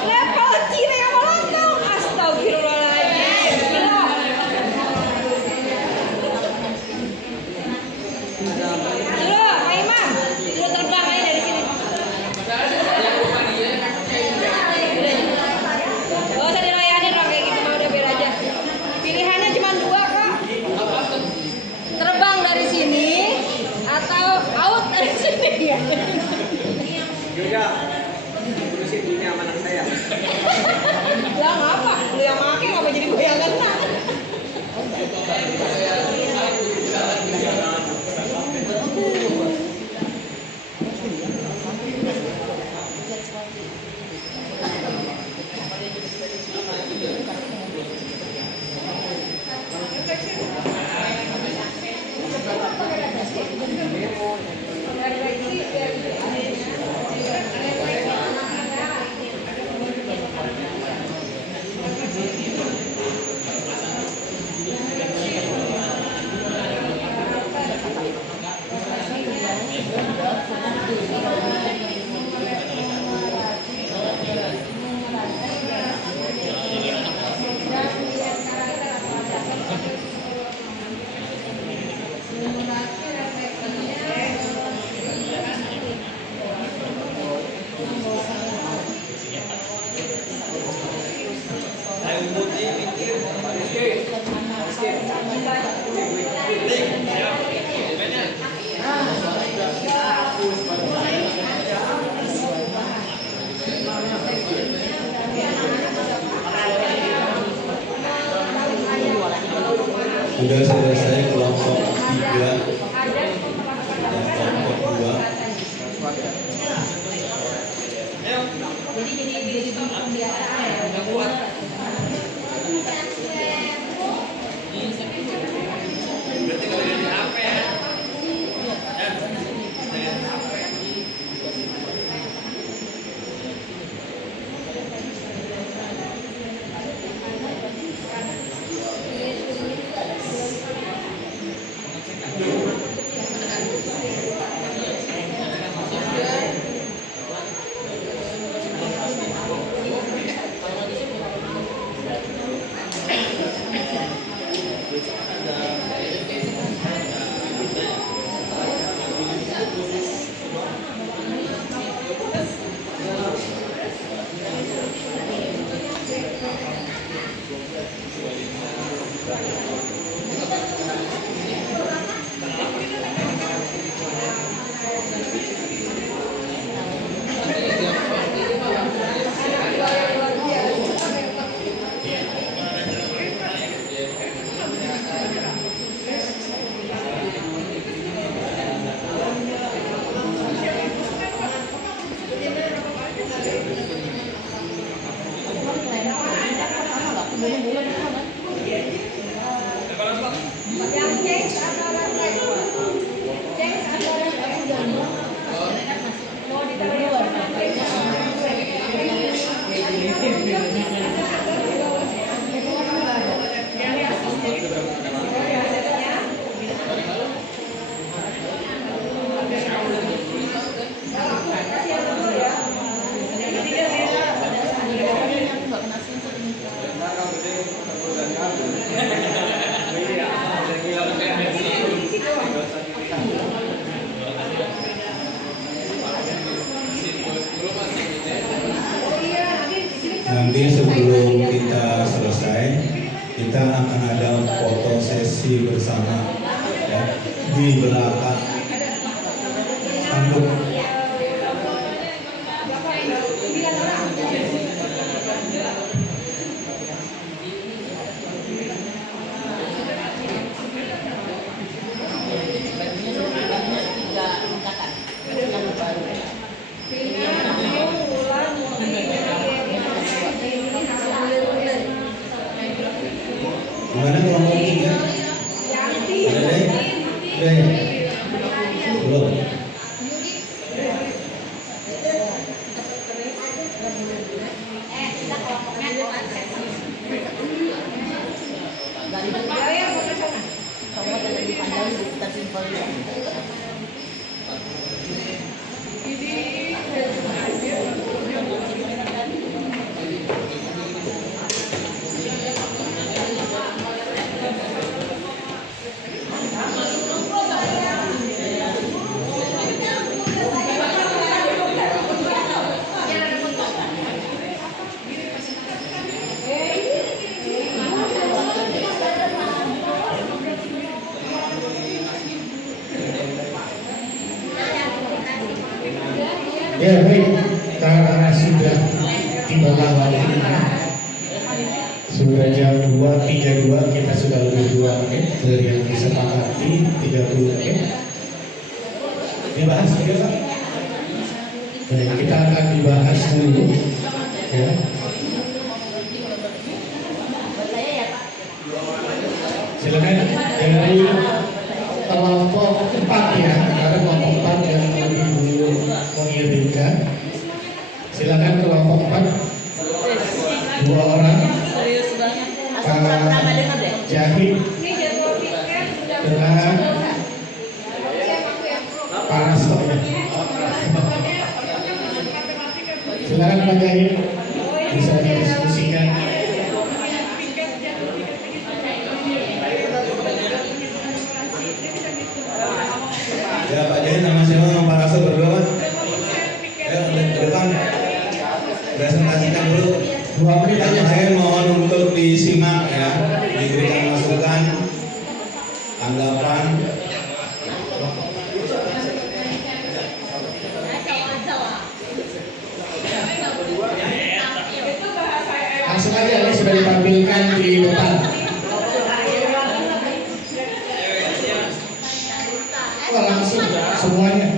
Level cireng apa lontong? Astagfirullahaladzim. Dulu, Pak Imam. Dulu terbang aja dari sini. Gak usah dilayanin lah kayak gitu, udah biar aja. Pilihannya cuma 2 kok. Terbang dari sini atau out dari sini ya. Yuda, urusin dunia sama anak saya. Lah ngapa? Lu yang make ngapa jadi gue yang kena? Sudah selesai kelompok 3 dan kelompok 2. Jadi pembiasaan. nanti sebelum kita selesai, kita akan ada foto sesi bersama ya, di belakang spanduk. Gimana kalau mau ya? Ada deh? Udah ya? Belum? Ya baik, karena sudah tibalah waktunya, sudah jam 2.32, kita sudah lebih dua menit dari yang disepakati 30 menit. Dibahas juga Pak? Baik, kita akan dibahas dulu ya. Silakan dari kelompok 4 ya, karena kelompok 4 yang lebih dulu mengirimkan. Silakan kelompok 4, 2 orang, Kak Jahid dengan Pak Rasto ya. Silakan Pak Jahid, bisa didiskusikan. Ya Pak Jahid sama siapa sama Pak Rasul berdua Pak? Ayo ke depan, presentasikan dulu. 2 menit aja. Yang lain mohon untuk disimak ya, diberikan masukan, tanggapan. Langsung aja, ini sudah ditampilkan di depan. Oh, langsung semuanya.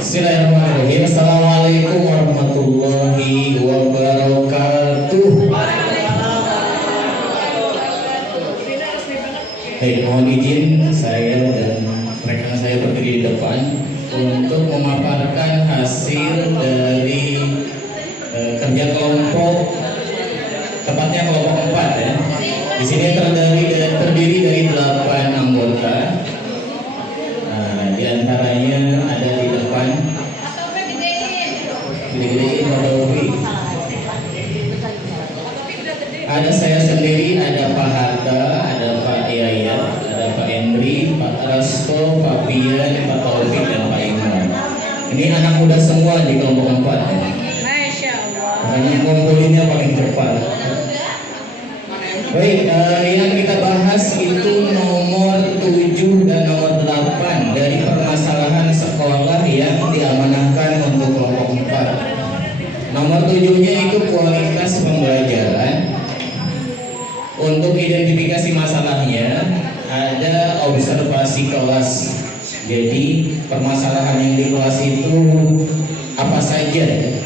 Bismillahirrahmanirrahim. Assalamualaikum warahmatullahi wabarakatuh. Baik, mohon izin saya dan rekan saya berdiri di depan untuk memaparkan hasil dari kerja kelompok, tepatnya kelompok 4 ya. Di sini terdiri dari 8 anggota. Di antaranya ada di depan gede-gedein Pak Taufik. Ada saya sendiri, ada Pak Hatta, ada Pak Yaya, ada Pak Endri, Pak Rasto, Pak Pian, Pak Taufik dan Pak Imam. Ini anak muda semua di kelompok 4 ya. Masya Allah. Hanya ngumpulinnya paling cepat. Baik, yang kita bahas itu nomor 7 dan nomor 8 dari permasalahan sekolah yang diamanahkan untuk kelompok 4. Nomor 7-nya itu kualitas pembelajaran. Untuk identifikasi masalahnya ada observasi kelas. Jadi permasalahan yang di kelas itu apa saja?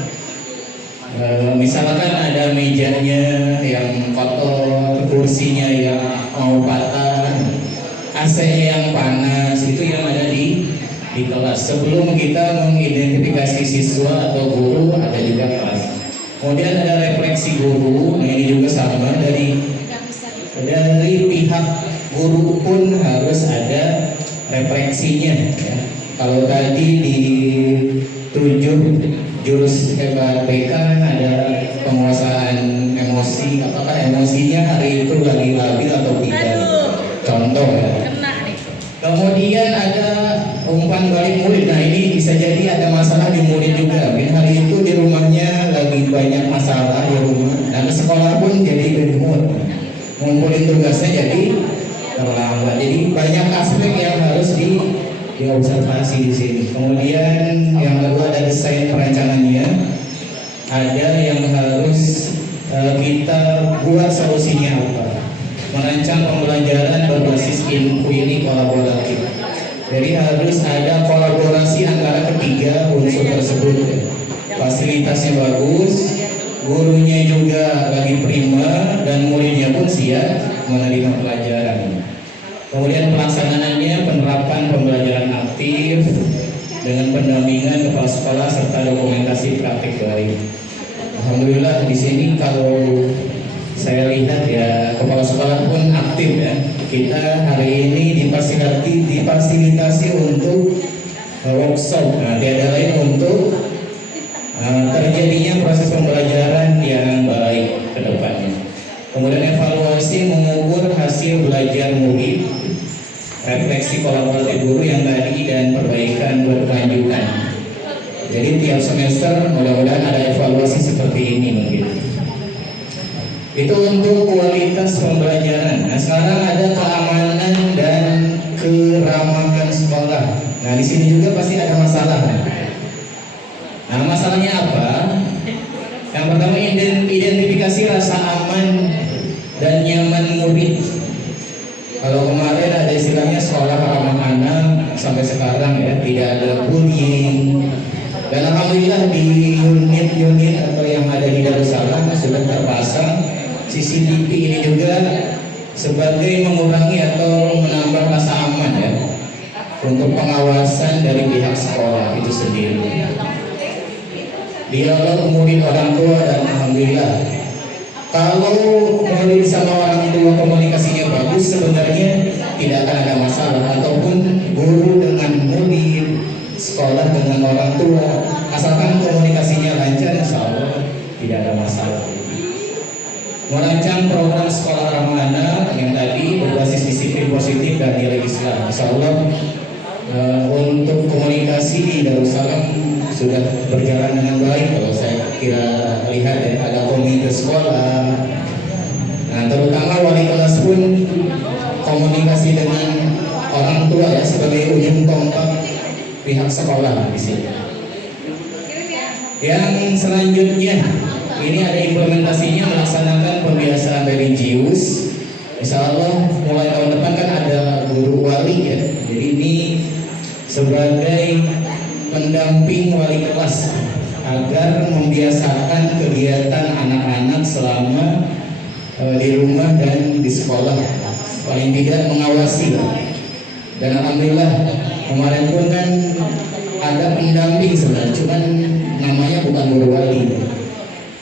Misalkan ada mejanya yang kotor, kursinya yang mau patah, AC-nya yang panas, itu yang ada di kelas. Sebelum kita mengidentifikasi siswa atau guru, ada juga kelas. Kemudian ada refleksi guru, nah ini juga sama dari dari pihak guru pun harus ada refleksinya ya. Kalau tadi di 7 jurus hebat BK ada penguasaan emosi, apakah emosinya hari itu lagi labil atau tidak? Contoh ya. Kemudian ada umpan balik murid. Nah ini bisa jadi ada masalah di murid juga. Mungkin hari itu di rumahnya lagi banyak masalah di rumah. Dan sekolah pun jadi bermut. Ngumpulin tugasnya jadi terlambat. Jadi banyak aspek yang harus diobservasi di sini. Kemudian yang kedua ada desain perencanannya. Ada yang harus kita buat solusinya apa. Merancang pembelajaran berbasis inquiry kolaboratif. Jadi harus ada kolaborasi antara ketiga unsur tersebut. Fasilitasnya bagus, gurunya juga lagi prima, dan muridnya pun siap menerima pelajaran. Kemudian pelaksanaannya penerapan pembelajaran aktif dengan pendampingan kepala sekolah serta dokumentasi praktik baik. Alhamdulillah di sini kalau saya lihat ya kepala sekolah pun aktif ya. Kita hari ini difasilitasi untuk workshop. Nah, tiada lain untuk terjadinya proses pembelajaran yang baik ke depannya. Kemudian evaluasi mengukur hasil belajar murid, refleksi kolaboratif guru yang tadi, dan perbaikan berkelanjutan. Jadi tiap semester mudah-mudahan ada evaluasi seperti ini mungkin. Itu untuk kualitas pembelajaran. Nah, sekarang ada keamanan dan keramahan sekolah. Nah, di sini juga pasti ada masalah. Nah, masalahnya apa? Yang pertama identifikasi rasa aman dan nyaman murid. Kalau kemarin ada istilahnya sekolah ramah anak, sampai sekarang ya tidak ada bullying. Dan alhamdulillah di unit-unit atau yang ada di Darussalam sudah terpasang CCTV ini juga sebagai mengurangi atau menambah rasa aman ya untuk pengawasan dari pihak sekolah itu sendiri. Dialog murid orang tua, dan alhamdulillah kalau murid sama orang tua komunikasinya bagus sebenarnya tidak akan ada masalah, ataupun guru dengan murid, sekolah dengan orang tua, asalkan komunikasinya lancar insya Allah tidak ada masalah. Merancang program sekolah ramah anak yang tadi berbasis disiplin positif dan nilai Islam. Insya Allah untuk komunikasi di Darussalam sudah berjalan dengan baik. Kalau saya lihat ya, ada komite sekolah. Nah, terutama wali kelas pun komunikasi dengan orang tua ya sebagai ujung tombak pihak sekolah di sini. Yang selanjutnya ini ada implementasinya melaksanakan pembiasaan religius. Insya Allah mulai tahun depan kan ada guru wali ya. Jadi ini sebagai pendamping wali kelas agar membiasakan kegiatan anak-anak selama di rumah dan di sekolah. Paling tidak mengawasi. Dan alhamdulillah kemarin pun kan ada pendamping sebenarnya, cuman namanya bukan guru wali.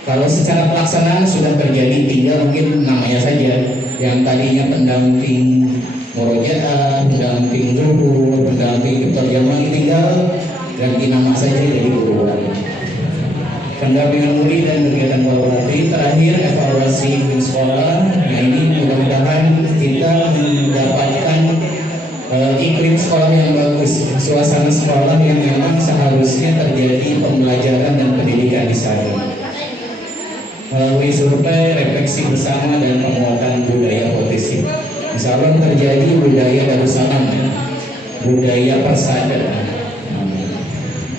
Kalau secara pelaksanaan sudah terjadi, tinggal mungkin namanya saja yang tadinya pendamping murojaah, pendamping zuhur, pendamping terjemaah, tinggal ganti nama saja jadi guru wali. Pendampingan murid dan kegiatan kolaboratif. Terakhir evaluasi sekolah. Nah ini mudah-mudahan kita mendapatkan iklim sekolah yang bagus, suasana sekolah yang memang seharusnya terjadi pembelajaran dan pendidikan di sana. Melalui survei, refleksi bersama, dan penguatan budaya potensi. Insya Allah terjadi budaya Darussalam, budaya persada.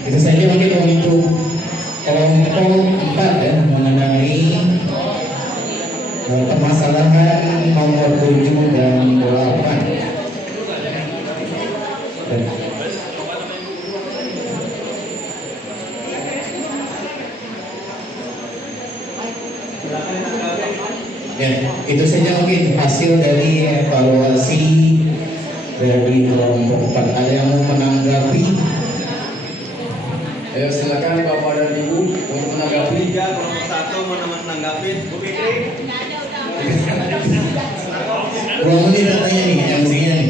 Itu saja mungkin untuk kelompok 4 ya, mengenai permasalahan nomor 7 dan 8. Ya, itu saja mungkin hasil dari evaluasi dari kelompok 4. Ada yang mau menanggapi? Ayo silakan Bapak dan Ibu untuk menanggapi. Kelompok 1 mau menanggapi. Bu Fikri. 2 menit katanya nih MC-nya nih.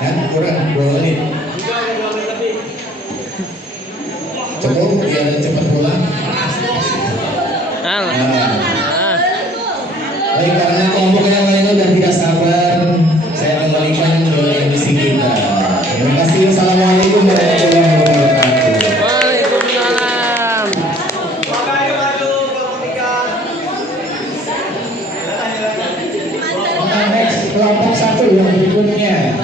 Kan kurang 2 menit. Cukup biar cepat pulang. Baik, karena kelompok yang lainnya sudah tidak sabar, saya kembalikan ke MC kita. Terima kasih. Assalamualaikum warahmatullahi wabarakatuh. Waalaikumsalam. Maka next kelompok 1 yang berikutnya.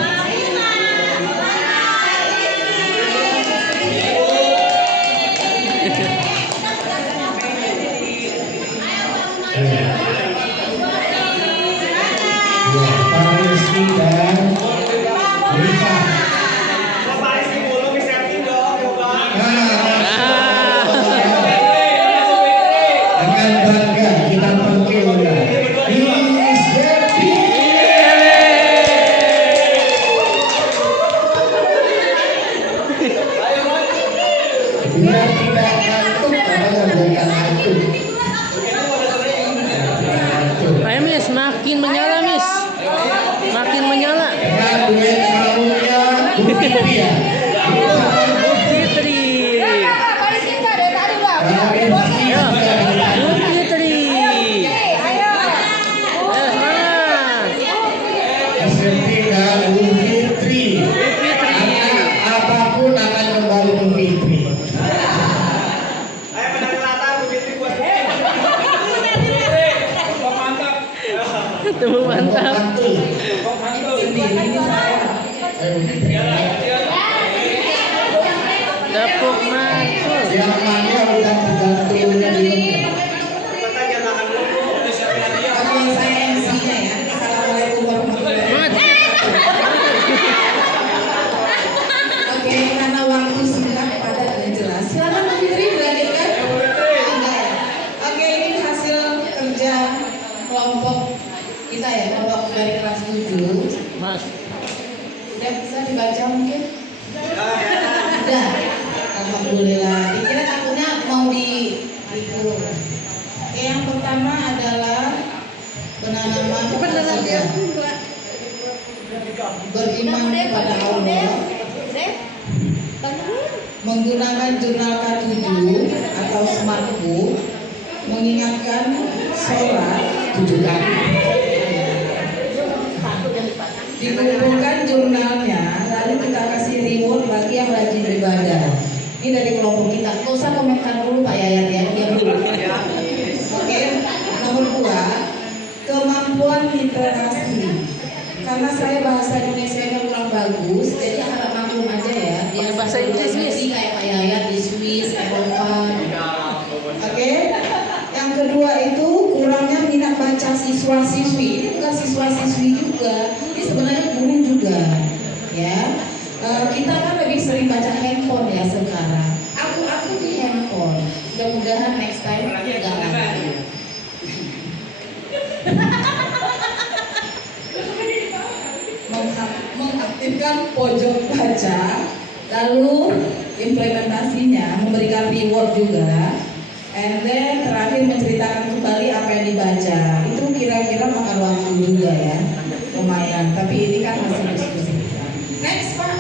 Pak Rizky dan Rika. Dengan bangga kita panggilkan Miss Debbie. Biar tidak ngantuk, karena bukan ngantuk. Ayo Miss, makin menyala Miss. Makin menyala. Dengan duet rambutnya Bu Fitri ya. Fitri. Pak Rizky nggak dari tadi bang. Bu Fitri. Ayo. Semangat. SMP dan Bu Fitri. Anak apapun akan kembali ke Fitri. Tepuk mantap. Mantul. Tepuk mantul. Yang mana udah tergantungnya di Oke, saya MC-nya ya. Assalamualaikum warahmatullahi wabarakatuh. Oke, karena waktu singkat, padat dan jelas. Silakan Bu Fitri dilanjutkan. Enggak ya? Oke, ini hasil kerja kelompok kita ya, kelompok dari kelas 7. Mas. Udah bisa dibaca mungkin? Udah. Alhamdulillah. Dikira takutnya mau di-review. Oke, yang pertama adalah penanaman saja. Beriman kepada Allah, menggunakan jurnal K7 atau smartbook, mengingatkan sholat 7 kali. dikumpulkan jurnalnya, lalu kita kasih reward bagi yang rajin beribadah. Ini dari kelompok kita. Nggak usah komentar dulu Pak Yayat ya, diam dulu. Oke, nomor 2, kemampuan literasi. Karena saya bahasa Indonesia-nya kurang bagus, jadi harap maklum aja ya. Dia Bahasa Inggris, Miss. kayak Pak Yayat di Swiss, Eropa. Oke, yang kedua itu kurangnya minat baca siswa-siswi. Ini bukan siswa-siswi juga, ini sebenarnya guru juga, ya. Kita kan lebih sering baca handphone ya sekarang. Aku di handphone. Mudah-mudahan next time nggak lagi. Mengaktifkan pojok baca, lalu implementasinya memberikan reward juga, and then terakhir menceritakan kembali apa yang dibaca. Itu kira-kira makan waktu juga ya, lumayan. Tapi ini kan masih diskusi kita. Next Pak,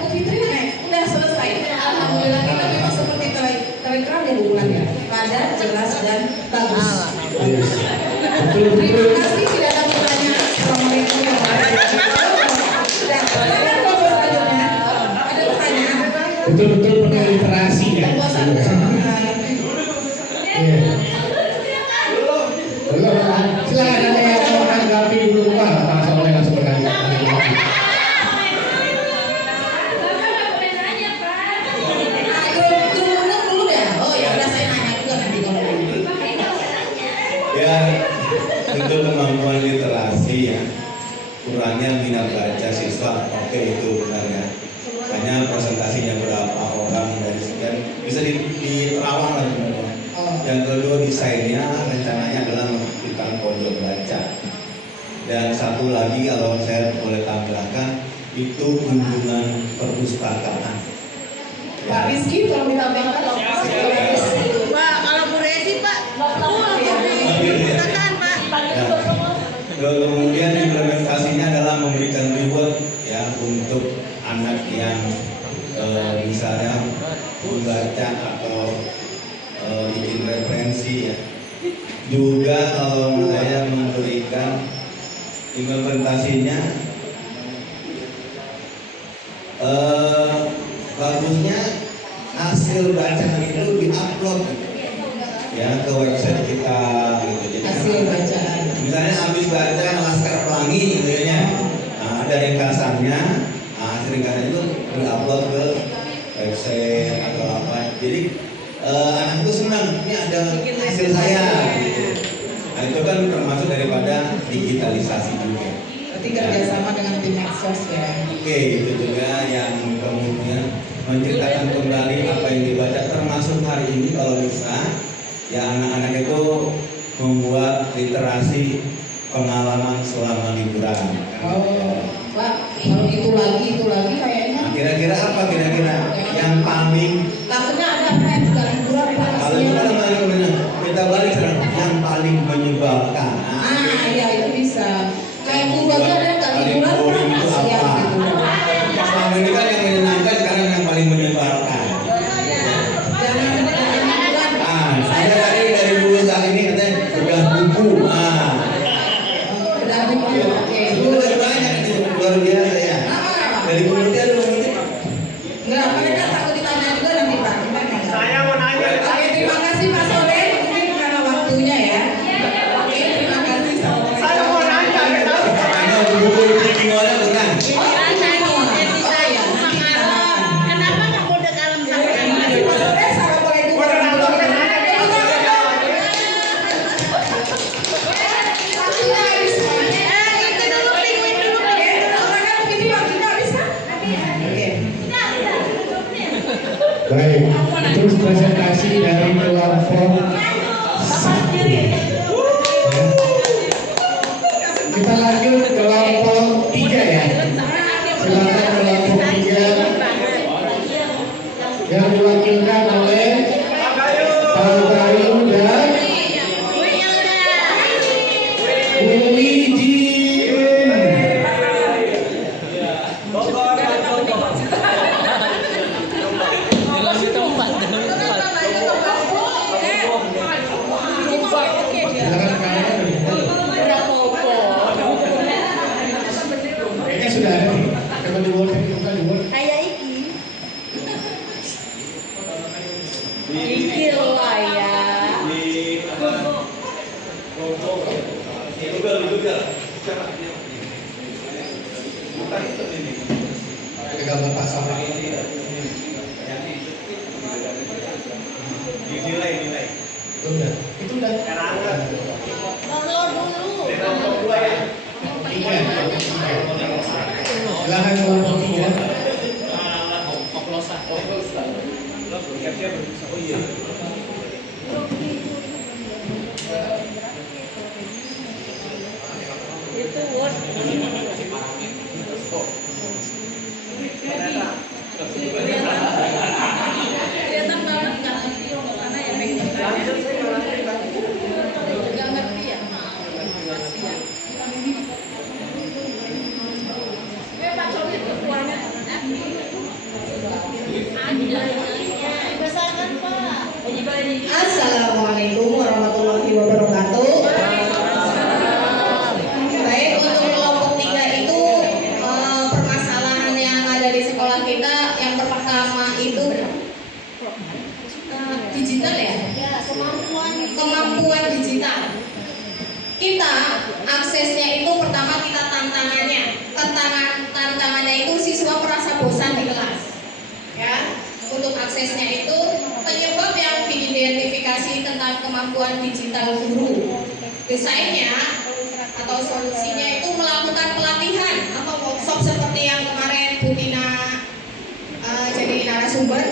Bu Fitri next. Udah selesai. Alhamdulillah kita memang seperti telegram ya bulan ya, padat, jelas dan bagus. Terima kasih, tidak ada pertanyaan. Assalamualaikum warahmatullahi wabarakatuh. Sudah, kelompok selanjutnya. Ada pertanyaan? Betul-betul penuh literasi ya. Kelompok satu. Iya. Belum, silakan ada yang mau menanggapi dulu Pak. Masa oleh langsung menanggapi. Dulu dah. Oh ya udah, saya nanya juga nanti kalau dulu. Ya, tentu kemampuan literasi ya, kurangnya minat baca siswa, oke itu benar ya. Hanya presentasinya berapa orang dari sekian bisa diterawang lah sebenarnya. Yang kedua desainnya rencananya adalah mengaktifkan pojok baca. Dan satu lagi kalau saya boleh tambahkan itu kunjungan perpustakaan. Pak Rizky kalau ditambahkan Pak, kalau Bu Resi Pak, betul, perpustakaan Pak. Ya, juga kalau saya memberikan implementasinya bagusnya hasil bacaan itu diupload ya ke website kita gitu. Jadi Hasil bacaan. misalnya habis baca Laskar Pelangi gitu ya, nah, ada ringkasannya, nah, hasil ringkasan itu diupload ke website atau apa. Jadi anak itu senang, ini ada hasil saya gitu. Nah, itu kan termasuk daripada digitalisasi juga. Berarti kerjasama dengan tim Medsos ya. Oke, itu juga yang kemudian menceritakan kembali apa yang dibaca, termasuk hari ini kalau bisa ya anak-anak itu membuat literasi pengalaman selama liburan. Oh, Pak, kalau itu lagi kayaknya. Nah, kira-kira apa yang paling Takutnya ada apa yang juga liburan Pak. kalau kita balik sekarang yang paling menyebalkan. Ah, iya itu bisa. Kayak buruannya ada nggak liburan boring Pak? itu Kasihan apa? gitu. Selama ini kan yang menyenangkan, sekarang yang paling menyebalkan. Jangan liburan. Ah, saya tadi dari dulu saat ini katanya udah buku. Ah, Udah buku. Oke. itu udah banyak itu luar biasa ya. Dari komite ada komite. Enggak, mereka takut ditanya juga nanti Pak. Saya mau nanya. Oke, terima kasih Pak Sore. Mungkin karena waktunya ya. Oke, terima kasih. Saya mau nanya. Hanya buku tinggalnya bukan. Kenapa nggak kode kalem sama Baik, itu presentasi dari kelompok satu. Ya. Kita lanjut ke kelompok 3 ya. Silakan kelompok 3 yang diwakilkan oleh Pak Bayu dan Uli Jin. Silakan kalian. Kayaknya sudah ada nih. Coba di word, buka di word. kayak iki. Iki lah ya. Ada gambar Pak Samad. Itu udah. Download dulu. Tiga. Silakan kelompok 3. Itu word. Kelihatan banget nggak ngerti karena ya megang. Nggak ngerti ya. Kasihan. Pak Cobi keluarnya. Dibesarkan Pak. Assalamualaikum warahmatullahi wabarakatuh. Baik, untuk kelompok 3 itu permasalahan yang ada di sekolah kita yang pertama itu digital ya? Kemampuan digital. Kita aksesnya itu pertama kita tantangannya. Tantangannya itu siswa merasa bosan di kelas. Ya. Untuk aksesnya itu penyebab yang diidentifikasi tentang kemampuan digital guru. Desainnya atau solusinya itu melakukan pelatihan atau workshop seperti yang kemarin Bu Tina jadi narasumber.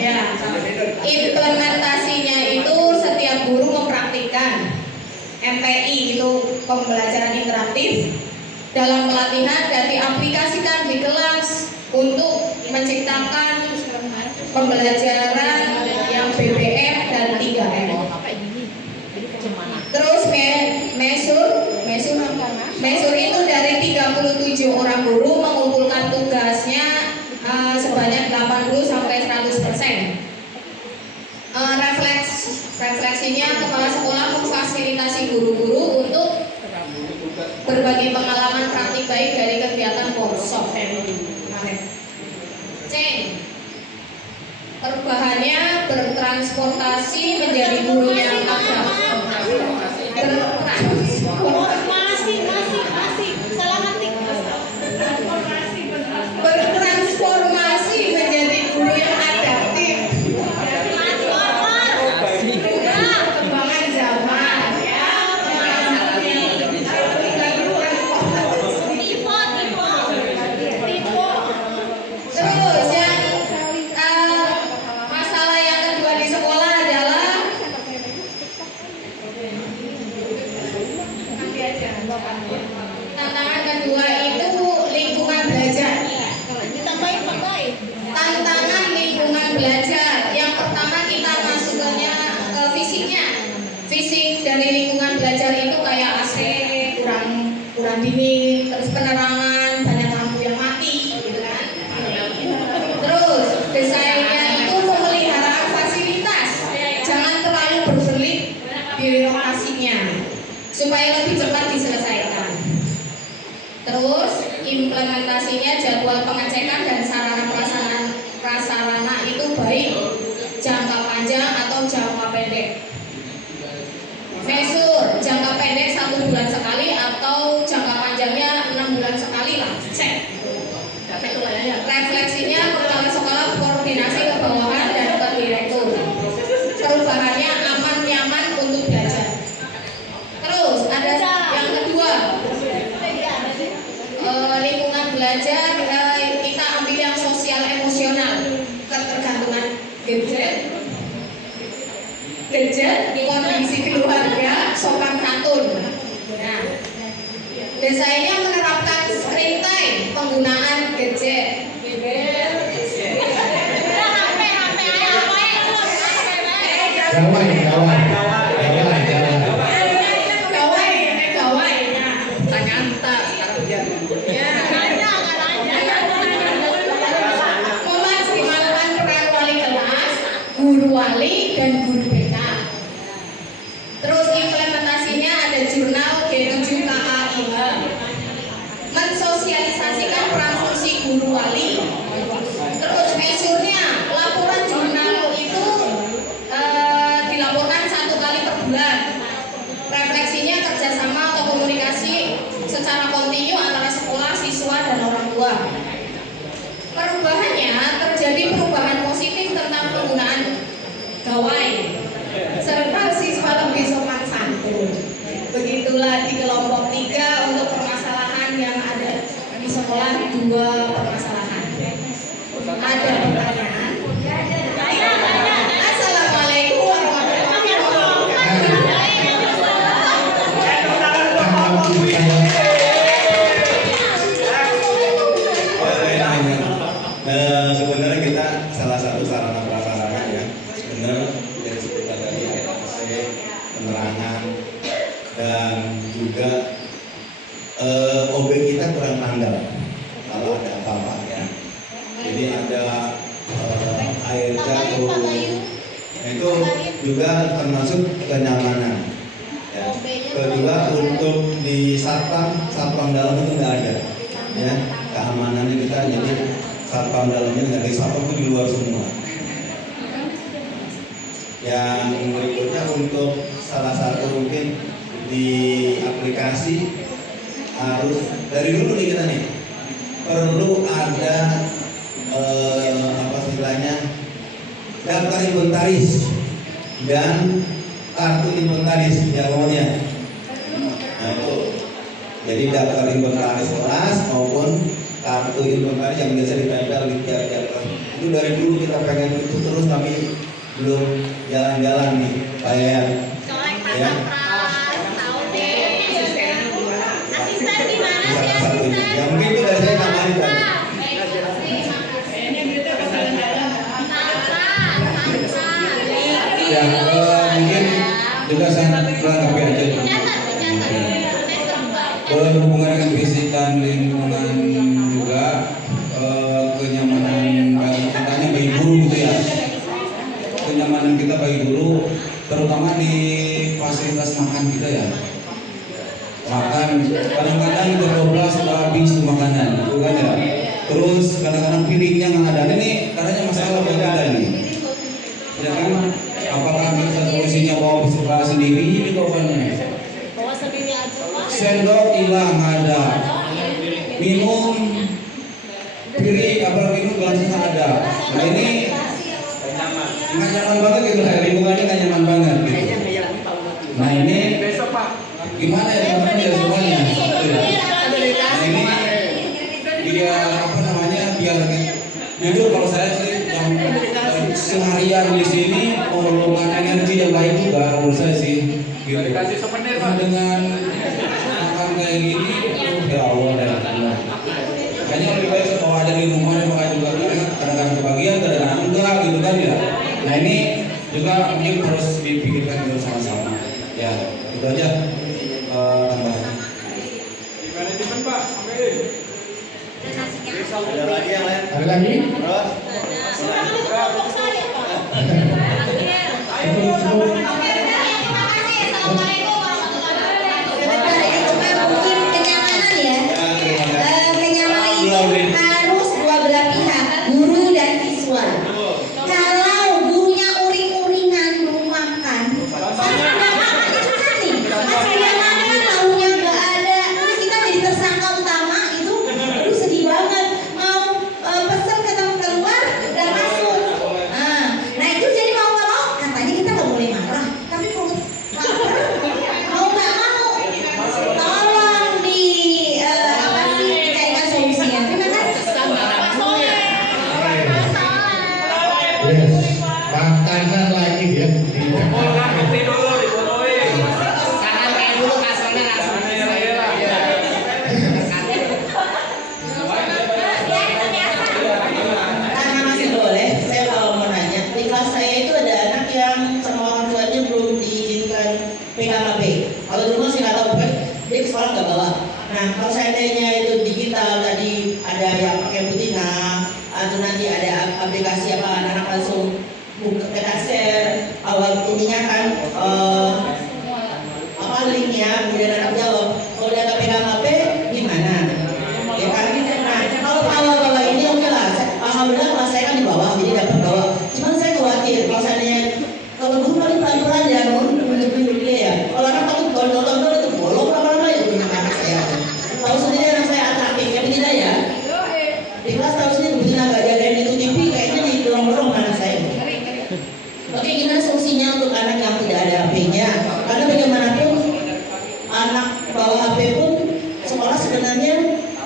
Ya, implementasinya itu setiap guru mempraktikkan MPI itu pembelajaran interaktif dalam pelatihan dan diaplikasikan di kelas untuk menciptakan pembelajaran yang BBM dan 3M. Terus mesur itu dari 37 orang guru mengumpulkan tugasnya sebanyak 80 sampai 100%. Selanjutnya, kepala sekolah memfasilitasi guru-guru untuk berbagi pengalaman praktik baik dari kegiatan workshop kemarin. C. Perubahannya bertransportasi menjadi guru yang bertransformasi menjadi guru yang adaptif. Perkembangan zaman ya. Terus yang masalah yang kedua di sekolah adalah tantangan kedua itu lingkungan belajar. Tantangan lingkungan belajar. Yang pertama kita masuknya ke fisiknya. Fisik dari lingkungan belajar itu kayak AC kurang dingin, terus penerangan banyak lampu yang mati, gitu kan. Terus desainnya itu pemeliharaan fasilitas, jangan terlalu berbelit birokrasinya supaya lebih cepat diselesaikan. Terus implementasinya jadwal pengecekan dan sarana prasarana itu baik jangka panjang atau jangka pendek. Mesur jangka pendek 1 bulan sekali atau jangka panjangnya 6 bulan sekali lah, cek. Refleksinya kepala sekolah koordinasi ke bawahan dan ke direktur. Perubahannya aman nyaman untuk belajar. Terus ada yang kedua, lingkungan belajar kita ambil yang sosial emosional, ketergantungan gadget, kondisi keluarga, sopan santun. Nah, desainnya menerapkan screen time, penggunaan gadget. Memaksimalkan peran wali kelas, guru wali dan guru BK. Terus implementasinya ada jurnal G7KAIH, mensosialisasikan peran fungsi guru wali. Terus mesurnya, laporan jurnal itu dilaporkan 1 kali per bulan. Refleksinya kerjasama atau komunikasi secara kontinu antara sekolah, siswa, dan orang tua. Perubahannya terjadi perubahan positif tentang penggunaan gawai serta siswa lebih sopan santun. Begitulah di kelompok 3 untuk permasalahan yang ada di sekolah, 2 permasalahan. Ada pertanyaan? Assalamualaikum warahmatullahi wabarakatuh. Sebenarnya kita salah satu sarana prasarana ya, benar dari sekitar tadi ada AC, penerangan, dan juga objek kita kurang tanggal kalau ada apa-apa ya. Jadi ada air jatuh, itu juga termasuk kenyamanan. Ya. Kedua untuk di satpam dalam itu nggak ada, ya keamanannya kita jadi satpam dalamnya nggak ada, satpam itu di luar semua. Yang berikutnya untuk salah satu mungkin di aplikasi harus dari dulu nih kita nih perlu ada apa istilahnya daftar inventaris dan kartu inventaris jagoannya. Nah itu jadi daftar inventaris kelas maupun kartu inventaris yang biasa ditempel di tiap-tiap kelas. Itu dari dulu kita pengen itu terus tapi belum jalan-jalan nih kayak ya. Ya mungkin itu dari saya tambahin tadi. Ya, mungkin juga saya melengkapi aja. Berhubungan dengan fisik dan lingkungan juga kenyamanan katanya bagi guru gitu ya. Kenyamanan kita bagi guru terutama di fasilitas makan kita ya. Makan kadang-kadang teroblas sudah habis tuh makanan, gitu kan ya. Terus kadang-kadang pilihnya nggak ada. Ini katanya masalah buat kita ini. Ya kan? Apakah kita solusinya bawa sekolah sendiri gitu kan? Bawa sendiri aja Pak. Sendok hilang ada. Minum piring apa minum gelasnya ada. Nah ini nggak nyaman banget gitu ya, lingkungannya nggak nyaman banget gitu. Nah ini gimana ya teman-teman ya semuanya? Nah ini biar apa namanya biar jujur kalau saya sih yang seharian di sini memerlukan energi yang lain juga menurut saya sih. Gitu. Nah, dengan makan kayak gini, ya Allah ya. Kayaknya lebih baik kalau ada di rumah makan juga kadang-kadang kebagian, kadang-kadang enggak gitu kan ya. Nah ini juga mungkin harus dipikirkan dulu sama-sama. Ya itu aja tambahan. Manajemen Pak, sampai Ada lagi yang lain? Ada lagi? Terus? Sekarang itu kelompok saya Pak. Sebentar, itu kan mungkin kenyamanan ya. Kenyamanan harus dua belah pihak, guru dan siswa. Kalau gurunya uring-uringan belum makan, karena nggak makan itu kan nih, pas dia makan lauknya nggak ada, terus kita jadi tersangka utama itu, aduh sedih banget. Mau pesen ketemu keluar dan masuk. Nah itu jadi mau nggak mau, katanya kita nggak boleh marah, tapi kalau lapar mau nggak mau, tolong di apa sih dicarikan solusinya. Terima kasih. Yes. Makanan lagi ya. Sekarang kayak dulu kasurnya langsung Karena masih boleh, saya kalau mau nanya, di kelas saya itu ada anak yang sama orang tuanya belum diizinkan PKKB. Kalau di rumah sih nggak tahu, kan dia ke sekolah nggak bawa. Nah kalau seandainya itu digital tadi ada yang pakai betina atau nanti ada aplikasi apa anak-anak langsung buka kita share awal ininya kan apa linknya kemudian anak jawab. Kalau dia nggak PKKB gimana? Ya kan? Nah kalau bawa ini oke lah. Alhamdulillah kelas saya kan di bawah, jadi dapat bawa. Cuman saya khawatir kalau seandainya kalau guru paling pelan-pelan ya, nunjuk-nunjuk dia ya. Kalau anak takut gondol-gondol itu bolong lama-lama ya punya anak saya. Tahu sendiri anak saya atraktif, ya tidak ya? Di kelas tahu sendiri betina nggak jagain itu TV, kayaknya di dorong-dorong anak saya. Oke, gimana solusinya untuk anak yang tidak ada HP-nya? Karena bagaimanapun anak bawa HP pun sekolah sebenarnya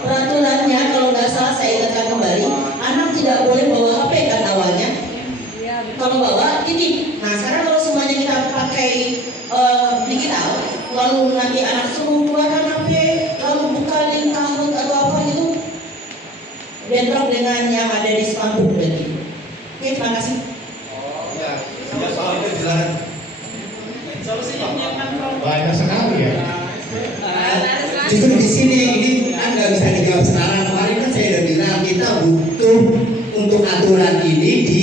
peraturannya kalau nggak salah saya ingatkan kembali, anak tidak boleh bawa HP kan awalnya. Kalau bawa titip. Nah sekarang kalau semuanya kita pakai digital, lalu nanti anak suruh keluarkan HP, lalu buka link Kahoot atau apa gitu, bentrok dengan yang ada di spanduk berarti. Oke, terima kasih. Ya soal itu jelas. Banyak sekali ya. Justru di sini ini kan nggak bisa dijawab sekarang. Kemarin kan saya udah bilang kita butuh untuk aturan ini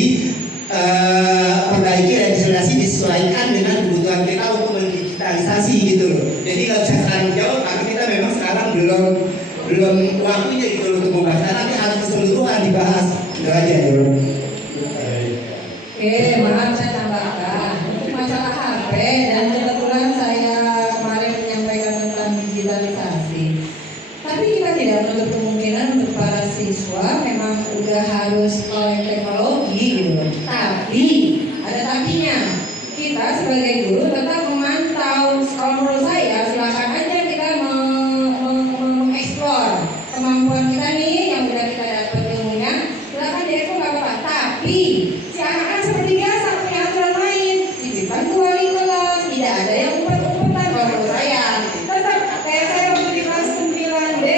perbaiki legislasi disesuaikan dengan kebutuhan kita untuk mendigitalisasi gitu loh. Jadi nggak bisa sekarang jawab karena kita memang sekarang belum waktunya gitu loh untuk membahas. Nanti harus keseluruhan dibahas. Itu aja dulu. Oke, maaf saya tambahkan untuk masalah HP dan kebetulan saya kemarin menyampaikan tentang digitalisasi. Tapi kita tidak menutup kemungkinan untuk para siswa memang udah harus melek teknologi gitu. Tapi ada tapinya. Kita sebagai guru tetap memantau. Kalau menurut saya silakan aja kita mengeksplor kemampuan kita nih yang udah kita dapat ilmunya. Silakan dieksplor nggak apa-apa. Tapi si anak-anak seperti biasa punya aturan main. Titipkan ke wali kelas. Tidak ada yang umpet-umpetan kalau menurut saya. Tetap kayak saya waktu di kelas 9D.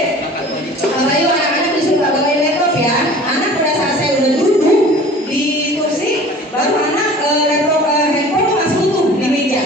Ayo anak-anak disuruh nggak bawa laptop ya. Anak pada saat saya udah duduk di kursi, baru anak laptop handphone masih utuh di meja.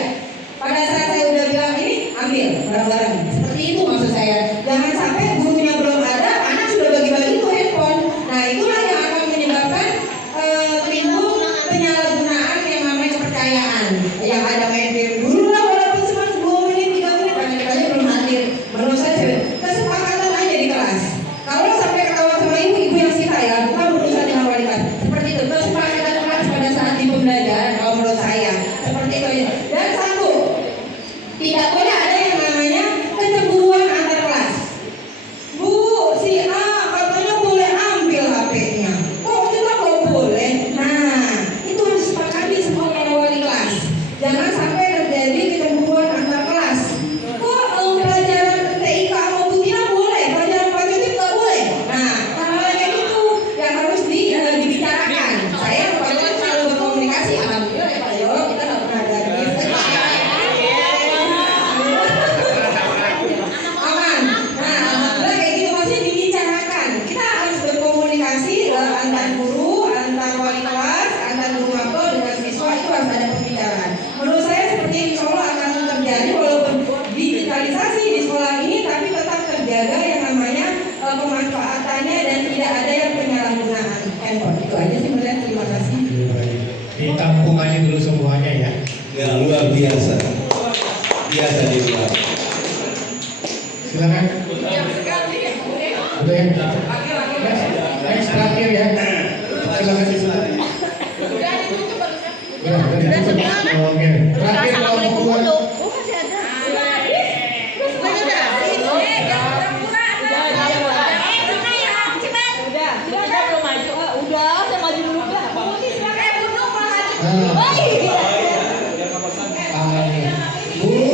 Itu aja sih Mbak, terima kasih. Ditampung aja dulu semuanya ya. Ya luar biasa. Biasa di luar. Silakan. Udah ya. Next terakhir ya. Silakan disuruh. Udah ditutup. Oke. Terakhir kalau mau keluar.